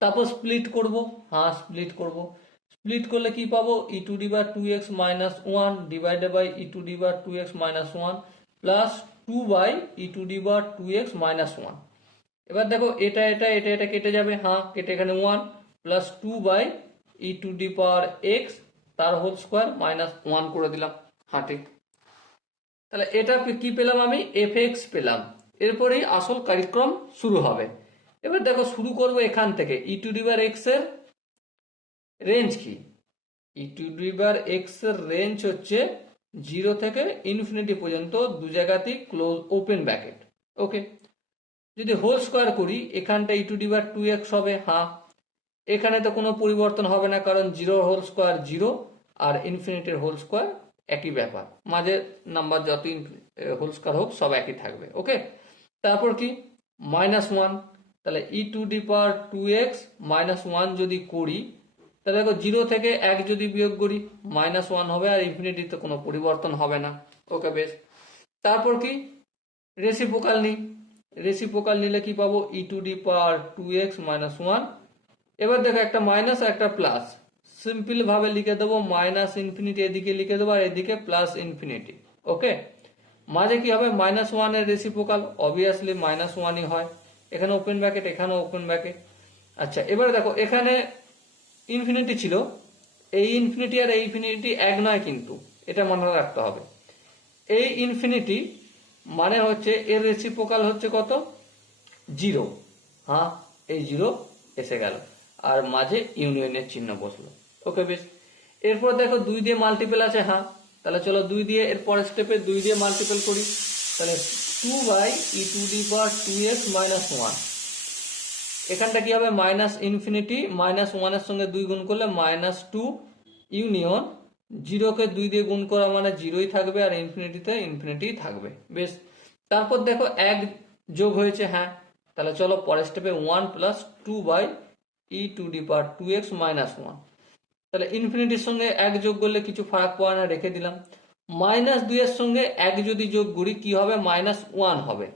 তারপর স্প্লিট করব, হ্যাঁ স্প্লিট করব, স্প্লিট করলে কি পাবো, E to the power 2x minus 1 divided by E to the power 2x minus 1 plus 2 by E to the power 2x minus 1। এবার দেখো এটা এটা এটা এটা কেটে যাবে, হ্যাঁ কেটে এখানে 1 plus 2 by E to the power X তার হোল স্কোয়ার মাইনাস 1 করে দিলাম, হ্যাঁ ঠিক। তাহলে এটা কি পেলাম আমি, এফ এক্স পেলাম। এরপরেই আসল কার্যক্রম শুরু হবে। এবার দেখো শুরু করব এখান থেকে, ই টু দি পাওয়ার এক্স এর রেঞ্জ কি, ই টু দি পাওয়ার এক্স এর রেঞ্জ হচ্ছে 0 থেকে ইনফিনিটি পর্যন্ত, দু জায়গাতেই ক্লোজ ওপেন ব্র্যাকেট। ওকে, যদি হোল স্কোয়ার করি এখানটা ই টু দি পাওয়ার 2x হবে, হ্যাঁ এখানে তো কোনো পরিবর্তন হবে না, কারণ 0 হোল স্কোয়ার 0 আর ইনফিনিটির হোল স্কোয়ার একই ব্যাপার, মাঝে নাম্বার যত হোল স্কোয়ার হোক সব একই থাকবে। ওকে, তারপর কি মাইনাস 1, তাহলে ই to the power 2x minus 1 যদি করি, তাহলে দেখো 0 থেকে 1 যদি বিয়োগ করি মাইনাস 1 হবে, আর ইনফিনিটিতে কোনো পরিবর্তন হবে না। ওকে বেশ, তারপর কি রেসিপ্রোকাল নিই, রেসিপ্রোকাল নিলে কি পাবো, E to the power 2x minus 1। এবার দেখো একটা মাইনাস আর একটা প্লাস, সিম্পল ভাবে লিখে দেবো, মাইনাস ইনফিনিটি এদিকে লিখে দেবো আর এদিকে প্লাস ইনফিনিটি। ওকে, মাঝে কি হবে, মাইনাস 1 এর রেসিপ্রোকাল অবভিয়াসলি মাইনাস 1ই হয়, এখানে ওপেন ব্র্যাকেট এখানে ওপেন ব্র্যাকেট। আচ্ছা এবারে দেখো এখানে ইনফিনিটি ছিল, এই ইনফিনিটি আর এই ইনফিনিটি এক নয় কিন্তু, এটা মনে রাখতে হবে। এই ইনফিনিটি মানে হচ্ছে এর রেসিপ্রোকাল হচ্ছে কত, 0, হ্যাঁ এই 0 এসে গেল, আর মাঝে ইউনিয়নের চিহ্ন বসলো। ওকে বেশ, এরপর দেখো 2 দিয়ে মাল্টিপল আছে, হ্যাঁ তাহলে চলো 2 দিয়ে এর পরের স্টেপে 2 দিয়ে মাল্টিপল করি, তাহলে 2 by E to the power 2x minus 1। এখানটা কি হবে, মাইনাস ইনফিনিটি মাইনাস 1 এর সঙ্গে 2 গুণ করলে মাইনাস 2 ইউনিয়ন 0 কে 2 দিয়ে গুণ করা মানে 0ই থাকবে, আর ইনফিনিটিতে ইনফিনিটি থাকবে। বেশ, তারপর দেখো 1 যোগ হয়েছে, হ্যাঁ তাহলে চলো পরের স্টেপে 1 plus 2 by E to the power 2x minus 1। তাহলে ইনফিনিটির সঙ্গে 1 যোগ করলে কিছু ফারাক পড়ে না, রেখে দিলাম। মাইনাস 2 এর সঙ্গে 1 যদি যোগ করি কি হবে, মাইনাস 1 হবে,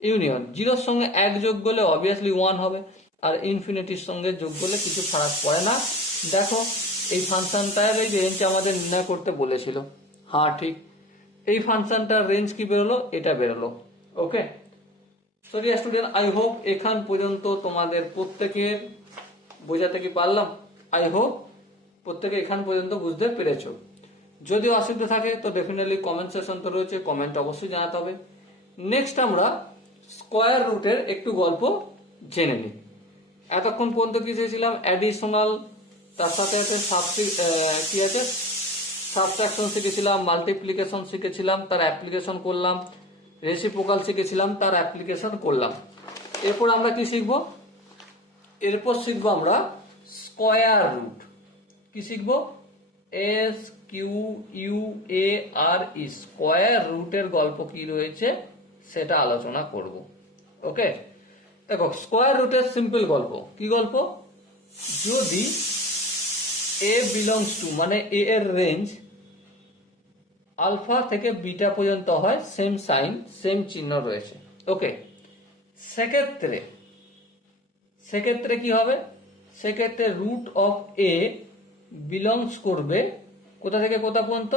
ইউনিয়ন 0 সঙ্গে 1 যোগ করলে অবভিয়াসলি 1 হবে, আর ইনফিনিটির সঙ্গে যোগ করলে কিছু ফারাক পড়ে না। দেখো এই ফাংশনটার এই রেঞ্জ আমাদের নির্ণয় করতে বলেছিল, হ্যাঁ ঠিক, এই ফাংশনটার রেঞ্জ কি বেরোলো, এটা বেরোলো। ওকে সরি স্টুডেন্ট, আই হোপ এখান পর্যন্ত তোমাদের প্রত্যেকের বোঝাতে কি পারলাম। আই হোপ প্রত্যেকে এখান পর্যন্ত বুঝতে পেরেছো। যদি অসুবিধা থাকে তো ডেফিনেটলি কমেন্ট সেকশন তো রয়েছে, কমেন্ট অবশ্যই জানাতে হবে। নেক্সট আমরা স্কোয়ার রুটের একটু গল্প জেনে নিই। এতক্ষণ পর্যন্ত কি চেয়েছিলাম, অ্যাডিশনাল, তার সাথে সাথে কি আছে, সাবট্রাকশন শিখেছিলাম, মাল্টিপ্লিকেশন শিখেছিলাম, তার অ্যাপ্লিকেশন করলাম, রেসিপ্রোকাল শিখেছিলাম, তার অ্যাপ্লিকেশন করলাম। এরপর আমরা কি শিখবো, এরপর শিখবো আমরা স্কোয়ার রুট। কি শিখবো, SQUARE, স্কোয়ার রুটের গল্প কি রয়েছে সেটা আলোচনা করব। ওকে, দেখো স্কোয়ার রুটের সিম্পল গল্প, কি গল্প, যদি এ বিলংস টু, মানে এ এর রেঞ্জ আলফা থেকে বিটা পর্যন্ত হয়, সেম সাইন সেম চিহ্ন রয়েছে। ওকে, সেক্ষেত্রে কি হবে, সেক্ষেত্রে রুট অফ এ বিলংস করবে কোথা থেকে কোথা পর্যন্ত,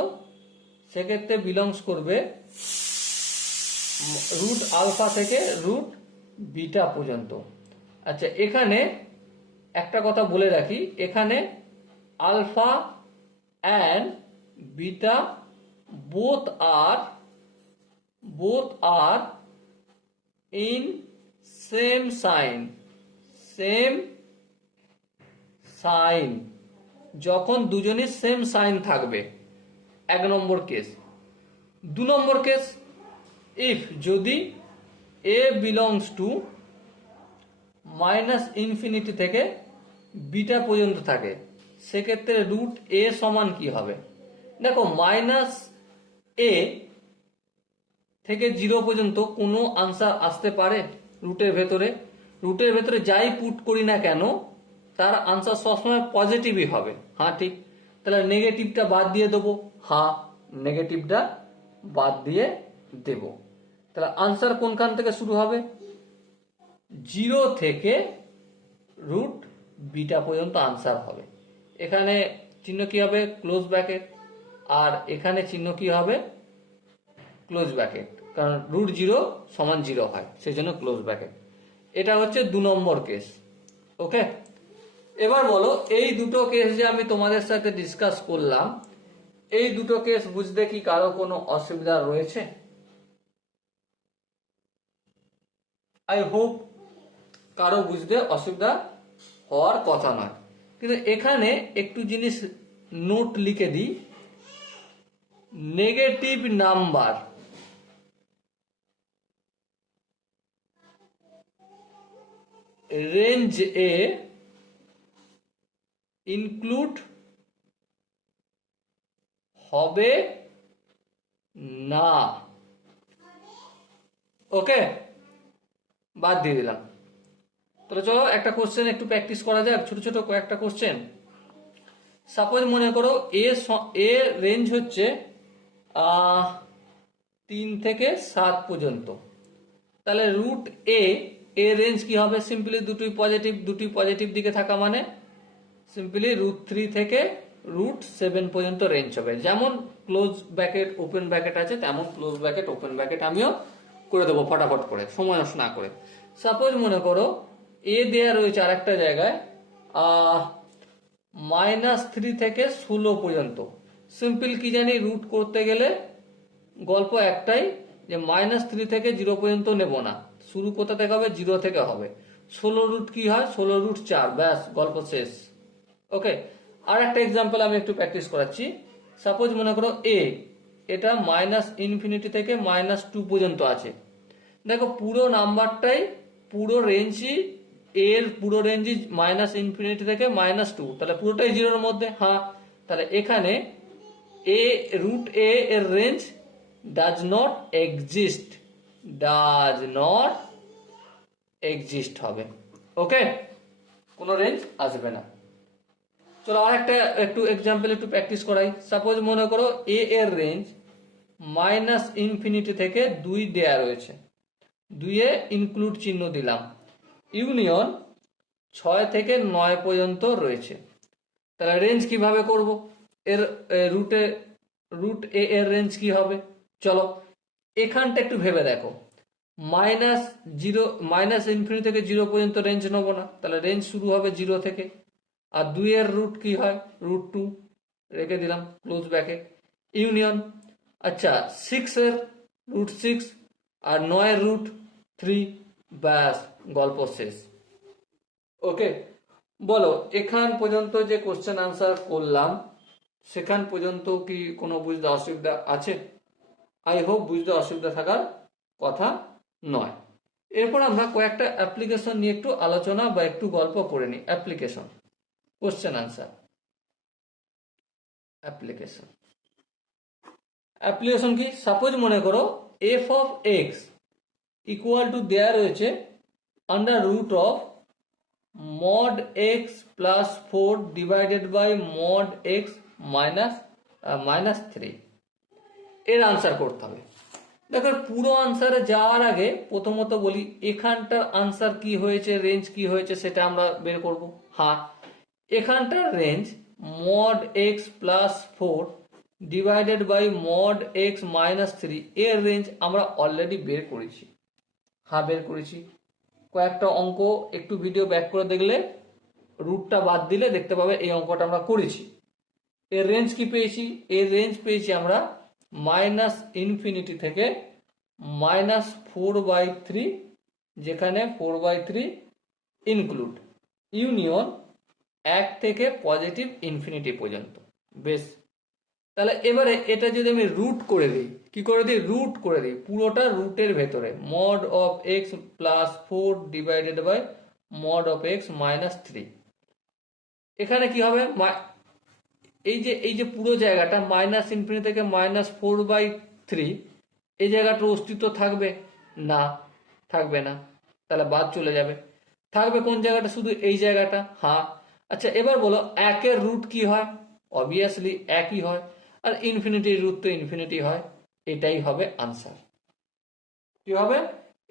সেক্ষেত্রে বিলংস করবে রুট আলফা থেকে রুট বিটা পর্যন্ত। আচ্ছা, এখানে একটা কথা বলে রাখি, এখানে alpha and beta both are in same sign, যখন দুজনই সেম সাইন থাকবে, এক নম্বর কেস। দু নম্বর কেস, ইফ যদি এ বিলংস টু মাইনাস ইনফিনিটি থেকে বিটা পর্যন্ত থাকে, সেক্ষেত্রে রুট এ সমান কি হবে, দেখো মাইনাস এ থেকে 0 পর্যন্ত কোনো আনসার আসতে পারে রুটের ভেতরে, রুটের ভেতরে যাই পুট করি না কেন তার আনসার সবসময় পজিটিভই হবে। হ্যাঁ ঠিক, তাহলে নেগেটিভটা বাদ দিয়ে দেবো, হ্যাঁ নেগেটিভটা বাদ দিয়ে দেব, তাহলে আনসার কোনখান থেকে শুরু হবে, 0 থেকে রুট বিটা পর্যন্ত আনসার হবে। এখানে চিহ্ন কি হবে, ক্লোজ ব্র্যাকেট, আর এখানে চিহ্ন কি হবে, ক্লোজ ব্র্যাকেট, কারণ রুট 0 সমান 0 হয়, সেই জন্য ক্লোজ ব্র্যাকেট। এটা হচ্ছে 2 নম্বর কেস। ওকে, এবার বলো এই দুটো কেস যে আমি তোমাদের সাথে ডিসকাস করলাম, এই দুটো কেস বুঝতে কি কারো কোনো অসুবিধা রয়েছে? আই হোপ কারো বুঝতে অসুবিধা হওয়ার কথা নয়, কিন্তু এখানে একটু জিনিস নোট লিখে দিই, নেগেটিভ নাম্বার রেঞ্জ এ ইনক্লুড হবে না। ওকে, বাদ দিয়ে দিলাম। তাহলে চলো একটা কোশ্চেন একটু প্র্যাকটিস করা যাক, ছোট ছোট কয়েকটা কোশ্চেন। সাপোজ মনে করো এ রেঞ্জ হচ্ছে 3 থেকে 7 পর্যন্ত, তাহলে রুট এ রেঞ্জ কি হবে, সিম্পলি দুটি পজিটিভ দিকে থাকা মানে সিম্পলি রুট 3 থেকে রুট 7 পর্যন্ত রেঞ্জ হবে। যেমন ক্লোজ ব্র্যাকেট ওপেন ব্র্যাকেট আছে, তেমন ক্লোজ ব্র্যাকেট ওপেন ব্র্যাকেট আমিও করে দেবো ফটাফট করে, সময় নষ্ট না করে। সাপোজ মনে করো এ দেয়া রয়েছে আর একটা জায়গায় -3 থেকে 16 পর্যন্ত, সিম্পল কি জানি, রুট করতে গেলে গল্প একটাই যে -3 থেকে 0 পর্যন্ত নেব না, শুরু কোথা থেকে হবে, 0 থেকে হবে। 16 রুট কি হয়, 16 রুট 4, ব্যাস গল্প শেষ। ওকে, আর একটা এক্সাম্পল আমি একটু প্র্যাকটিস করাচ্ছি। সাপোজ মনে করো এটা -ইনফিনিটি থেকে -2 পর্যন্ত আছে। দেখো পুরো নাম্বারটাই, পুরো রেঞ্জই, এর পুরো রেঞ্জই -ইনফিনিটি থেকে -2, তাহলে পুরোটাই 0-র মধ্যে। হ্যাঁ, তাহলে এখানে রুট এর রেঞ্জ ডাজ নট এক্সিস্ট হবে। ওকে, কোনো রেঞ্জ আসবে না। চলো আর একটা একটু এক্সাম্পল একটু প্র্যাকটিস করাই। সাপোজ মনে করো এর রেঞ্জ -ইনফিনিটি থেকে 2 দেয়া রয়েছে, 2 ইনক্লুড চিহ্ন দিলাম, ইউনিয়ন 6 থেকে 9 পর্যন্ত রয়েছে। তাহলে রেঞ্জ কিভাবে করব, এর রুট এর রেঞ্জ কি হবে, চলো এখানটা একটু ভেবে দেখো। -ইনফিনিটি থেকে 0 পর্যন্ত রেঞ্জ নেবো না, তাহলে রেঞ্জ শুরু হবে 0 থেকে, আর 2 এর রুট কি হয়, √2 রেখে দিলাম ক্লোজ ব্র্যাকেট, ইউনিয়ন। আচ্ছা 6 এর √6 আর 9 এর √3, ব্যাস গল্প শেষ। ওকে, বলো এখান পর্যন্ত যে কোশ্চেন আনসার করলাম সেখান পর্যন্ত কি কোনো বুঝতে অসুবিধা আছে? আই হোপ বুঝতে অসুবিধা থাকার কথা নয়। এরপর আমরা কয়েকটা অ্যাপ্লিকেশন নিয়ে একটু আলোচনা বা একটু গল্প করে নিই। Application, question answer. Application application কি? সাপোজ মনে করো F of X equal to দেয়া রয়েছে under root of mod x plus 4 divided by mod x minus 3। এর আনসার করতে হবে। দেখো পুরো আনসারে যাওয়ার আগে প্রথমত বলি এখানটার আনসার কি হয়েছে, রেঞ্জ কি হয়েছে সেটা আমরা বের করব। হ্যাঁ, এখানটার range mod x plus 4 divided by mod x minus 3 এর রেঞ্জ আমরা অলরেডি বের করেছি। হ্যাঁ বের করেছি, কয়েকটা অঙ্ক একটু ভিডিও ব্যাক করে দেখলে রুটটা বাদ দিলে দেখতে পাবে এই অঙ্কটা আমরা করেছি। এর রেঞ্জ কি পেয়েছি? এর রেঞ্জ পেয়েছি আমরা -∞ থেকে -4/3, যেখানে 4/3 ইনক্লুড ইউনিয়ন 1 থেকে পজিটিভ ইনফিনিটি পর্যন্ত। বেশ, তাহলে এবারে এটা যদি আমি রুট করে দিই, কি করে দিই? রুট করে দিই পুরোটা রুটের ভেতরে mod of x plus 4 divided by mod of x minus 3। এখানে কি হবে? এই যে পুরো জায়গাটা -∞ থেকে -4/3, এই জায়গাটার অস্তিত্ব থাকবে না? থাকবে না, তাহলে বাদ চলে যাবে। থাকবে কোন জায়গাটা? শুধু এই জায়গাটা। হ্যাঁ, আচ্ছা এবার বলো একের রুট কি হয়? অবভিয়াসলি একই হয়, আর ইনফিনিটির রুট তো ইনফিনিটি হয়। এটাই হবে আনসার। কি হবে?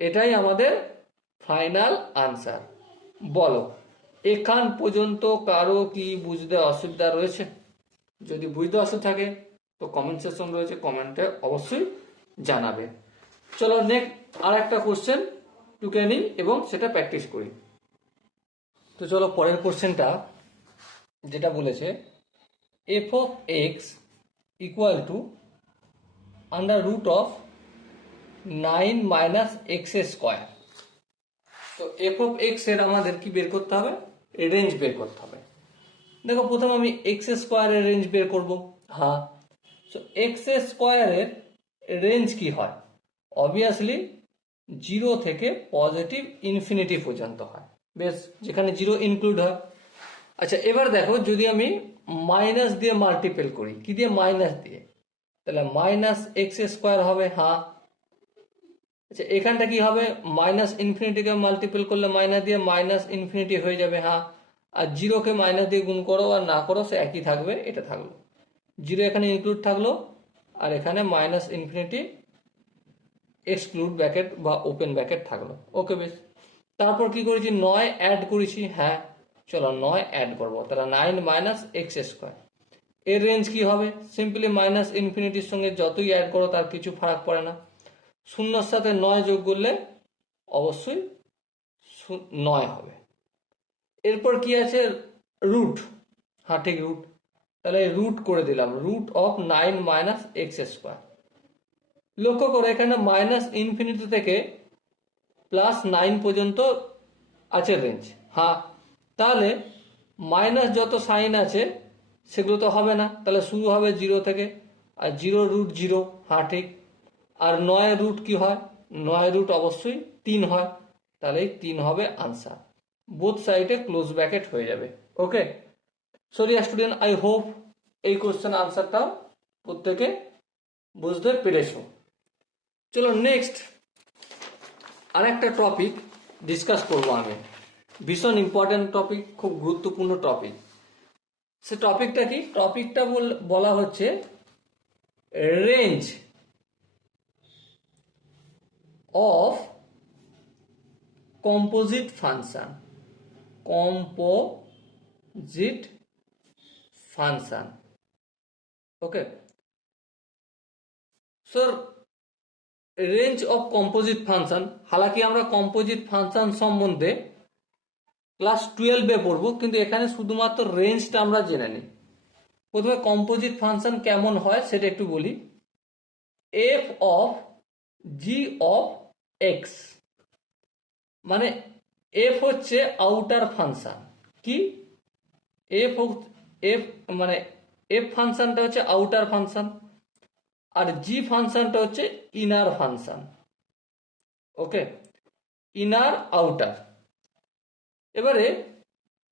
এটাই আমাদের ফাইনাল আনসার। বলো এখান পর্যন্ত কারো কি বুঝতে অসুবিধা রয়েছে? যদি বুঝতে অসুবিধা থাকে তো কমেন্ট সেকশন রয়েছে, কমেন্টে অবশ্যই জানাবে। চলো নেক্সট আর একটা কোশ্চেন টুকে নিই এবং সেটা প্র্যাকটিস করি। তো চলো পরের কোশ্চেনটা যেটা বলেছে F of X equal to under root of 9 minus X square. তো এফ অফ এক্স এর আমাদের কি বের করতে হবে? রেঞ্জ বের করতে হবে। দেখো প্রথম আমি এক্স স্কোয়ারের রেঞ্জ বের করব। হ্যাঁ, তো এক্স স্কোয়ারের রেঞ্জ কি হয়? অবভিয়াসলি 0 থেকে পজিটিভ ইনফিনিটি পর্যন্ত হয়। বেশ, যেখানে 0 ইনক্লুড হয়। আচ্ছা এবার দেখো যদি আমি মাইনাস দিয়ে মাল্টিপল করি, কি দিয়ে? মাইনাস দিয়ে, তাহলে মাইনাস এক্স স্কোয়ার হবে। হ্যাঁ, আচ্ছা এখানটা কি হবে? -∞কে মাল্টিপল করলে মাইনাস দিয়ে -∞ হয়ে যাবে। হ্যাঁ, আর 0-কে মাইনাস দিয়ে গুণ করো আর না করো সে একই থাকবে। এটা থাকলো 0, এখানে ইনক্লুড থাকলো, আর এখানে -∞ এক্সক্লুড ব্র্যাকেট বা ওপেন ব্র্যাকেট থাকলো। ওকে বেশ, তারপর কি করেছি? 9 অ্যাড করেছি। হ্যাঁ চলো 9 অ্যাড করবো, তাহলে 9 মাইনাস এক্স স্কোয়ার। এর রেঞ্জ কি হবে? সিম্পলি -∞ সঙ্গে যতই অ্যাড করো তার কিছু ফারাক পড়ে না। শূন্যর সাথে 9 যোগ করলে অবশ্যই 9 হবে। এরপর কি আছে? রুট। হ্যাঁ ঠিক, রুট। তাহলে রুট করে দিলাম root of 9 minus X square. লক্ষ্য করো এখানে -∞ থেকে +9 পর্যন্ত আছে রেঞ্জ। হ্যাঁ, তাহলে মাইনাস যত সাইন আছে সেগুলো তো হবে না, তাহলে শুরু হবে 0 থেকে, আর 0√0। হ্যাঁ ঠিক, আর 9 রুট কি হয়? 9 রুট অবশ্যই 3 হয়, তাহলে 3 হবে আনসার। বোথ সাইডে ক্লোজ ব্র্যাকেট হয়ে যাবে। ওকে, সরি স্টুডেন্ট, আই হোপ এই কোশ্চেন আনসারটা প্রত্যেকে বুঝতে পেরেছো। চলো নেক্সট আর একটা টপিক ডিসকাস করবো আমি। ভীষণ ইম্পর্টেন্ট টপিক, খুব গুরুত্বপূর্ণ টপিক। সে টপিকটা কি? টপিকটা বলা হচ্ছে range of composite function. Composite function. Okay sir, range of composite function. হালাকি আমরা কম্পোজিট ফাংশন সম্বন্ধে ক্লাস 12-এ পড়বো, কিন্তু এখানে শুধুমাত্র রেঞ্জটা আমরা জেনে নিই। প্রথমে কম্পোজিট ফাংশন কেমন হয় সেটা একটু বলি। F of G of x, মানে এফ হচ্ছে আউটার ফাংশন। কি এফ এফ মানে এফ ফাংশনটা হচ্ছে আউটার ফাংশন, আর জি ফাংশনটা হচ্ছে ইনার ফাংশন। ওকে, ইনার আউটার। এবারে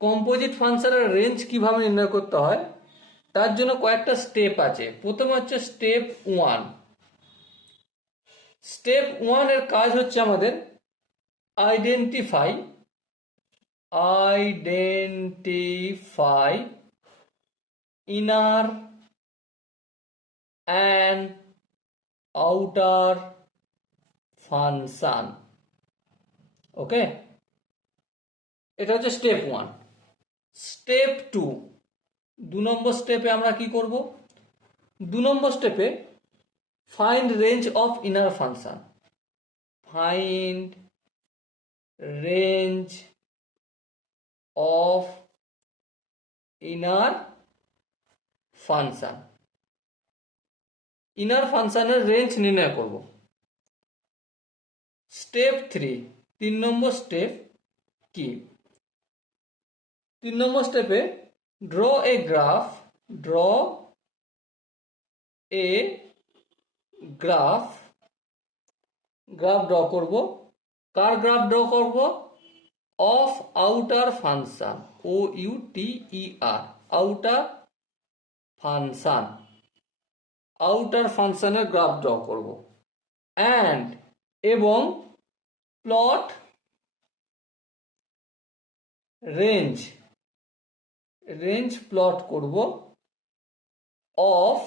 কম্পোজিট ফাংশনের রেঞ্জ কিভাবে নির্ণয় করতে হয় তার জন্য কয়েকটা স্টেপ আছে। প্রথমে হচ্ছে স্টেপ 1। স্টেপ 1 এর কাজ হচ্ছে আমাদের identify inner and outer function. Okay, এটা হচ্ছে স্টেপ 1। স্টেপ 2, 2 নম্বর স্টেপে আমরা কি করব? 2 নম্বর স্টেপে find range of inner function. Find range of inner function. Inner ফাংশনের রেঞ্জ নির্ণয় করব। স্টেপ 3, 3 নম্বর স্টেপ কি? 3 নম্বর স্টেপে ড্র এ গ্রাফ ড্র করব। কার গ্রাফ ড্র করব? Of outer function, OUTER, outer function. Outer ফাংশনের গ্রাফ ড্র করব অ্যান্ড এবং প্লট রেঞ্জ প্লট করব of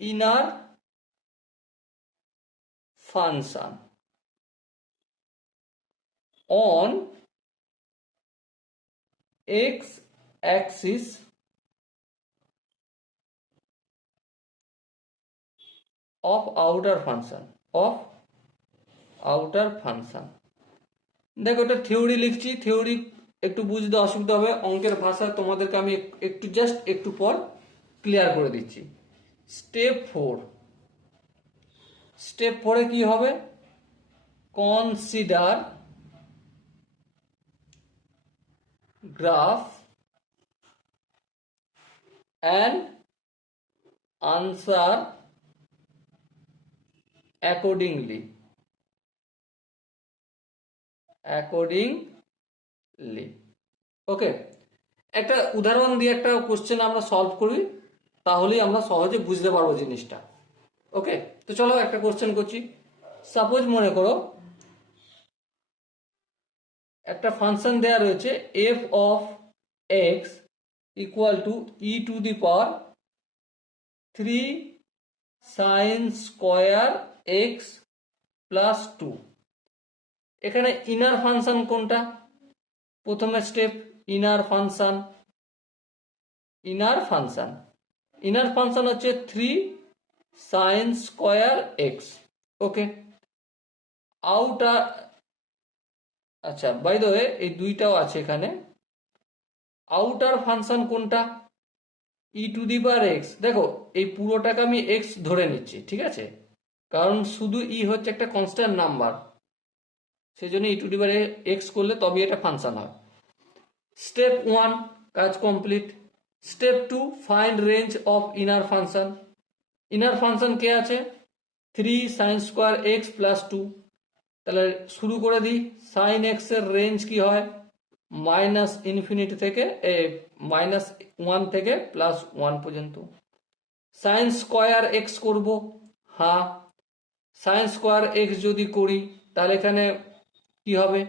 inner function on x Axis of outer function. দেখো, এটা থিওরি লিখছি, থিওরি একটু বুঝতে অসুবিধা হবে। অঙ্কের ভাষা তোমাদেরকে আমি একটু পর ক্লিয়ার করে দিচ্ছি। স্টেপ 4-এ কি হবে? Consider graph and answer accordingly. Okay, একটা উদাহরণ দিয়ে একটা কোশ্চেন আমরা সলভ করি, তাহলেই আমরা সহজে বুঝতে পারবো জিনিসটা। ওকে, তো চলো একটা কোশ্চেন করছি। সাপোজ মনে করো একটা ফাংশন দেয়া রয়েছে F of X equal two e⁻³ sin square x plus 2। এখানে ইনার ফাংশন কোনটা? প্রথমে স্টেপ ইনার ফাংশন হচ্ছে 3 sin স্কয়ার এক্স। ওকে, আউটার, আচ্ছা বাই দ্য ওয়ে এই দুইটাও আছে এখানে। আউটার ফাংশন কোনটা? e⁻x। দেখো, এই পুরোটাকে আমি x ধরে নিচ্ছি, ঠিক আছে, কারণ শুধু হচ্ছে একটা কনস্ট্যান্ট নাম্বার, সেই জন্য e⁻x করলে তবে এটা ফাংশন হয়। স্টেপ 1 কাজ complete. Step 2 find range of inner function কে আছে? 3 sin স্কয়ার এক্স প্লাস 2। তাহলে শুরু করে দিই। সাইন এক্স এর রেঞ্জ কি হয়? -∞ থেকে -1 থেকে +1 পর্যন্ত। সাইন স্কয়ার এক্স করব, হ্যাঁ সাইন স্কয়ার এক্স যদি করি তাহলে এখানে কি হবে?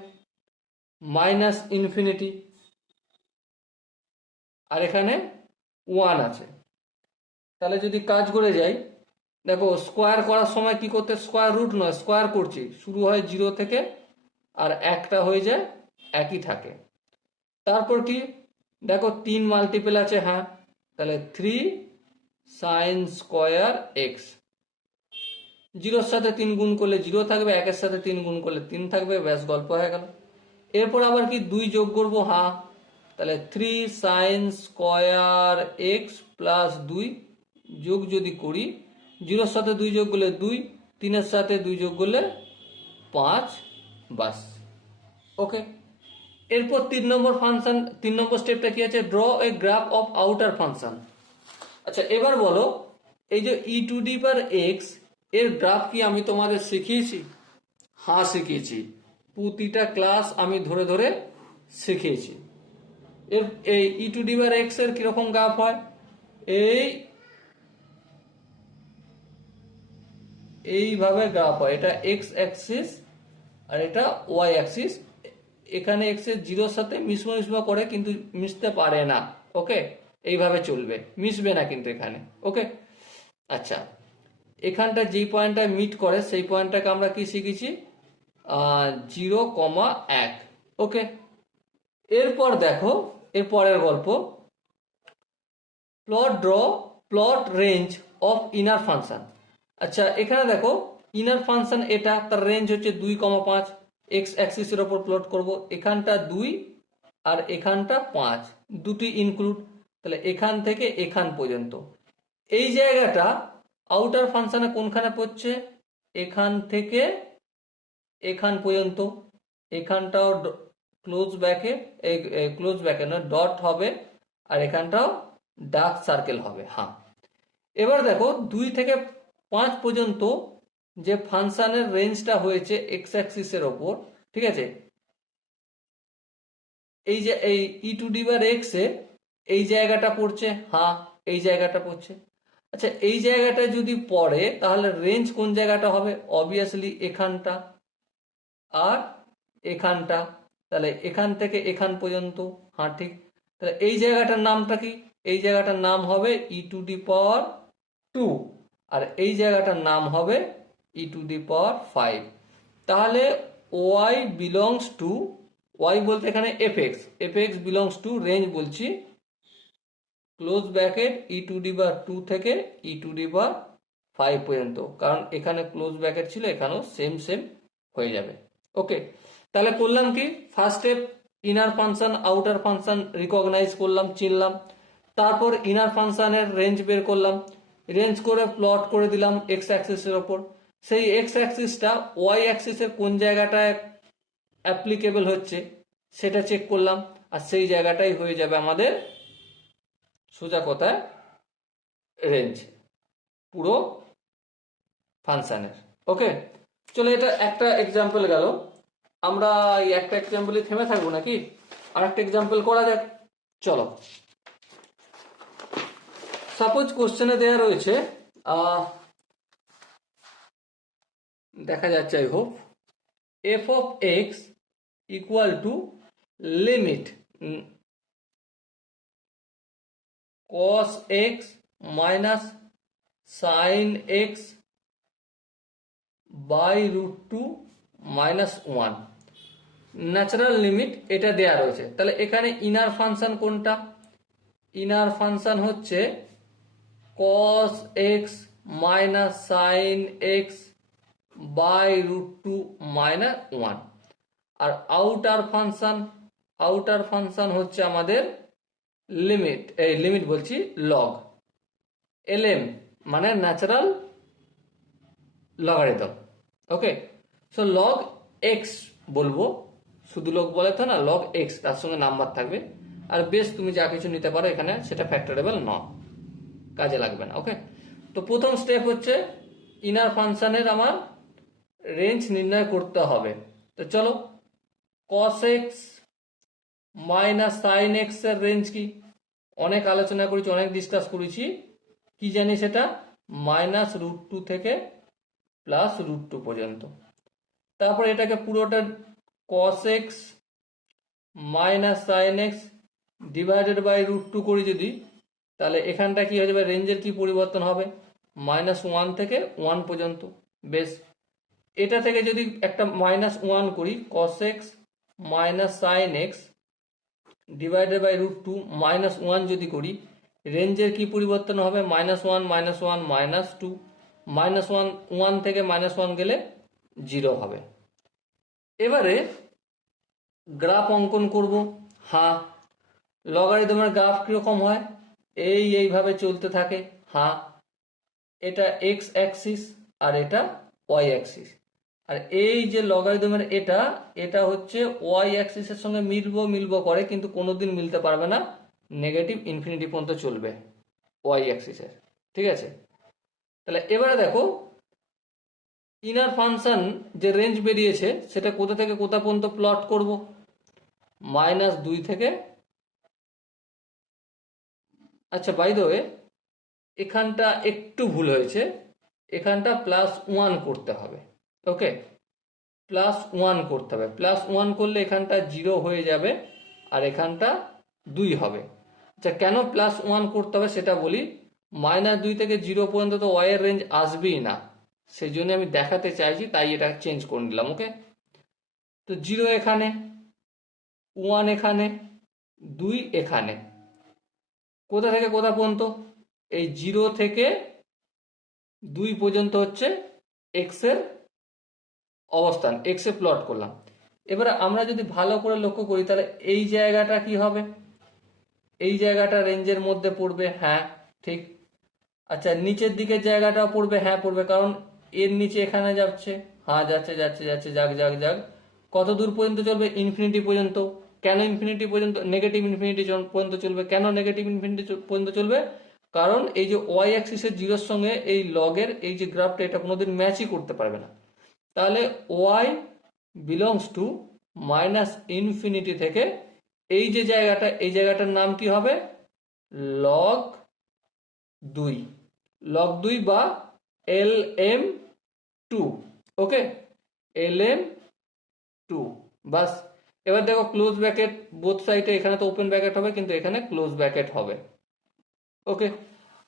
-∞, আর এখানে 1 আছে। তাহলে যদি কাজ করে যাই, দেখো স্কয়ার করার সময় কি করতে? স্কয়ার রুট নয়, স্কয়ার করছি, শুরু হয় 0 থেকে আর একটা হয়ে যায় একই থাকে। তারপর কি দেখো 3 মাল্টিপল আছে, হ্যাঁ, তাহলে 3 sin স্কয়ার এক্স। 0-র সাথে 3 গুণ করলে 0 থাকবে, 1-এর সাথে 3 গুণ করলে 3 থাকবে, ব্যাস গল্প হয়ে গেল। এরপর আবার কি 2 যোগ করব, হ্যাঁ, তাহলে 3 সাইন স্কয়ার এক্স প্লাস 2 যোগ যদি করি, 0-র সাথে 2 যোগ করলে 2, 3-এর সাথে 2 যোগ করলে 5, বাস। ওকে, এরপর 3 নম্বর ফাংশন, 3 নম্বর স্টেপটা কি আছে, draw A graph of outer function. আচ্ছা এবার বলো, এই যে ই টু ডি পাওয়ার এক্স এর গ্রাফ কি আমি তোমাদের শিখিয়েছি? হ্যাঁ শিখিয়েছি, প্রতিটা ক্লাস আমি ধরে ধরে শিখিয়েছি। এর এই ই টু ডি পাওয়ার এক্স এর কিরকম গ্রাফ হয়, এইভাবে গ্রাফ হয়। এটা এক্স অ্যাক্সিস আর এটা ওয়াই অ্যাক্সিস। এখানে এক্স এর 0-র সাথে মিশমা করে, কিন্তু মিশতে পারে না। ওকে, এইভাবে চলবে, মিশবে না কিন্তু এখানে। ওকে, আচ্ছা, এখানটা যেই পয়েন্টটা মিট করে সেই পয়েন্টটাকে আমরা কি শিখেছি, 0,1। ওকে, এরপর দেখো এর পরের গল্প, plot range of inner function. আচ্ছা এখানে দেখো ইনার ফাংশন এটা, তার রেঞ্জ হচ্ছে 2,5, এক্স অ্যাক্সিসের ওপর প্লট করব। এখানটা 2 আর এখানটা 5, দুটি ইনক্লুড, তাহলে এখান থেকে এখান পর্যন্ত। এই জায়গাটা আউটার ফাংশনে কোনখানে পড়ছে, এখান থেকে এখান পর্যন্ত। এখানটাও ক্লোজ ব্যাকেট না, ডট হবে, আর এখানটাও ডার্ক সার্কেল হবে। হ্যাঁ, এবার দেখো 2 থেকে 5 পর্যন্ত যে ফাংশনের রেঞ্জটা হয়েছে এক্স অ্যাক্সিসের ওপর, ঠিক আছে, এই যে এই ই টু ডি বার এক্স এ এই জায়গাটা পড়ছে, হ্যাঁ এই জায়গাটা পড়ছে। আচ্ছা এই জায়গাটা যদি পড়ে তাহলে রেঞ্জ কোন জায়গাটা হবে, অবভিয়াসলি এখানটা আর এখানটা, তাহলে এখান থেকে এখান পর্যন্ত। হ্যাঁ ঠিক, তাহলে এই জায়গাটার নামটা কি, এই জায়গাটার নাম হবে ই টু ডি পাওয়ার 2, আর এই জায়গাটার নাম হবে ই টু ডি পাওয়ার 5। তাহলে ওয়াই বিলংস টু, ওয়াই বলতে এখানে F x belongs to range বলছি ক্লোজ ব্র্যাকেট ই টু ডি বার 2 থেকে ই টু ডি বার 5 পর্যন্ত, কারণ এখানে ক্লোজ ব্র্যাকেট ছিল, এখানেও সেম সেম হয়ে যাবে। ওকে, তাহলে করলাম কি, first step inner function outer function recognise করলাম, চিনলাম। তারপর ইনার ফাংশনের রেঞ্জ বের করলাম, রেঞ্জ করে প্লট করে দিলাম এক্স অ্যাক্সিসের ওপর। সেই এক্স অ্যাক্সিসটা ওয়াই অ্যাক্সিসের কোন জায়গাটায় অ্যাপ্লিকেবল হচ্ছে সেটা চেক করলাম, আর সেই জায়গাটাই হয়ে যাবে আমাদের সোজা কথায় রেঞ্জ পুরো ফাংশনের। ওকে, চলো এটা একটা এক্সাম্পল গেল, আমরা এই একটা এক্সাম্পলে থেমে থাকবো নাকি, আর একটা এক্সাম্পল করা যাক। চলো, সাপোজ কোশ্চেনে দেওয়া রয়েছে, দেখা যাচ্ছে I hope, F of X equal to limit cos x minus sin x বাই √2 মাইনাস 1, ন্যাচারাল লিমিট এটা দেয়া রয়েছে। তাহলে এখানে ইনার ফাংশন কোনটা, ইনার ফাংশন হচ্ছে cos x মাইনাস sin x বাই √2 মাইনাস 1, আর আউটার ফাংশন হচ্ছে আমাদের লিমিট বলছি লগ, lm মানে natural logarithm. Okay, so log X বলবো, শুধু লগ বলে তো না, লগ এক্স তার সঙ্গে নাম্বার থাকবে, আর বেশ তুমি যা কিছু নিতে পারো এখানে সেটা ফ্যাক্টরেবল নয়, কাজে লাগবে না। ওকে, তো প্রথম স্টেপ হচ্ছে ইনার ফাংশনের আমার রেঞ্জ নির্ণয় করতে হবে। তো চলো, cos x minus sine x এর রেঞ্জ কি, অনেক আলোচনা করেছি, অনেক ডিসকাস করেছি, কি জানি সেটা -√2 থেকে +√2 পর্যন্ত। তারপর এটাকে পুরোটা cos x minus sine X divided by √2 করি যদি, তাহলে এখানটা কি হয়ে যাবে, রেঞ্জের কি পরিবর্তন হবে, -1 থেকে 1 পর্যন্ত। বেশ, এটা থেকে যদি একটা -1 করি, cos x minus sine X divided by √2 -1 যদি করি, রেঞ্জের কি পরিবর্তন হবে, -1 -1 -2, -1 থেকে -1 গেলে 0 হবে। এবারে গ্রাফ অঙ্কন করব। হ্যাঁ। লগারিদমের গ্রাফ কিরকম হয়? এইভাবে চলতে থাকে। হ্যাঁ। এটা এক্স অ্যাক্সিস আর এটা ওয়াই অ্যাক্সিস। আর এই যে লগারিদমের এটা এটা হচ্ছে ওয়াই অ্যাক্সিসের সঙ্গে মিলবো করে, কিন্তু কোনোদিন মিলতে পারবে না, নেগেটিভ ইনফিনিটি পর্যন্ত চলবে ওয়াই অ্যাক্সিসের। ঠিক আছে, তাহলে এবারে দেখো ইনার ফাংশন যে রেঞ্জ বেরিয়েছে সেটা কোথা থেকে কোথা পর্যন্ত প্লট করব? -2 থেকে, আচ্ছা বাই দ্য ওয়ে এখানটা একটু ভুল হয়েছে, এখানটা +1 করতে হবে। ওকে, +1 করতে হবে। +1 করলে এখানটা 0 হয়ে যাবে আর এখানটা 2 হবে। আচ্ছা কেন +1 করতে হবে সেটা বলি। -2 থেকে 0 পর্যন্ত তো ওয়াই এর রেঞ্জ আসবেই না, সেই জন্য আমি দেখাতে চাইছি, তাই এটা চেঞ্জ করে নিলাম। ওকে, তো 0 এখানে, 1 এখানে, 2 এখানে, কোথা থেকে কোথা পর্যন্ত? এই 0 থেকে 2 পর্যন্ত হচ্ছে এক্স এর অবস্থান, এক্স এ প্লট করলাম। এবারে আমরা যদি ভালো করে লক্ষ্য করি তাহলে এই জায়গাটা কি হবে? এই জায়গাটা রেঞ্জের মধ্যে পড়বে। হ্যাঁ ঠিক। আচ্ছা নিচের দিকের জায়গাটাও পড়বে। হ্যাঁ পড়বে, কারণ এর নিচে এখানে যাচ্ছে। হ্যাঁ যাচ্ছে যাচ্ছে যাচ্ছে, যাক যাক যাক। কত দূর পর্যন্ত চলবে? ইনফিনিটি পর্যন্ত। কেন ইনফিনিটি পর্যন্ত? নেগেটিভ ইনফিনিটি পর্যন্ত চলবে। কেন নেগেটিভ ইনফিনিটি পর্যন্ত চলবে? কারণ এই যে ওয়াই অ্যাক্সিসের জিরোর সঙ্গে এই লগের এই যে গ্রাফটা এটা কোনোদিন ম্যাচই করতে পারবে না। তাহলে ওয়াই বিলংস টু -ইনফিনিটি থেকে এই যে জায়গাটা, এই জায়গাটার নাম কি হবে? লগ 2, log 2 বা LM2। ওকে, LM2 বাস। এবার দেখো ক্লোজ ব্র্যাকেট বোথ সাইডে, এখানে তো ওপেন ব্র্যাকেট হবে কিন্তু এখানে ক্লোজ ব্র্যাকেট হবে। ওকে,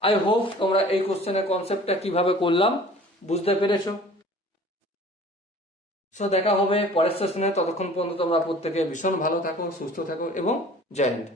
আই হোপ তোমরা এই কোশ্চেনের কনসেপ্টটা কিভাবে করলাম বুঝতে পেরেছো। সো দেখা হবে পরের সেশনে, ততক্ষণ পর্যন্ত তোমরা প্রত্যেকে ভীষণ ভালো থাকো, সুস্থ থাকো এবং জয় হিন্দ।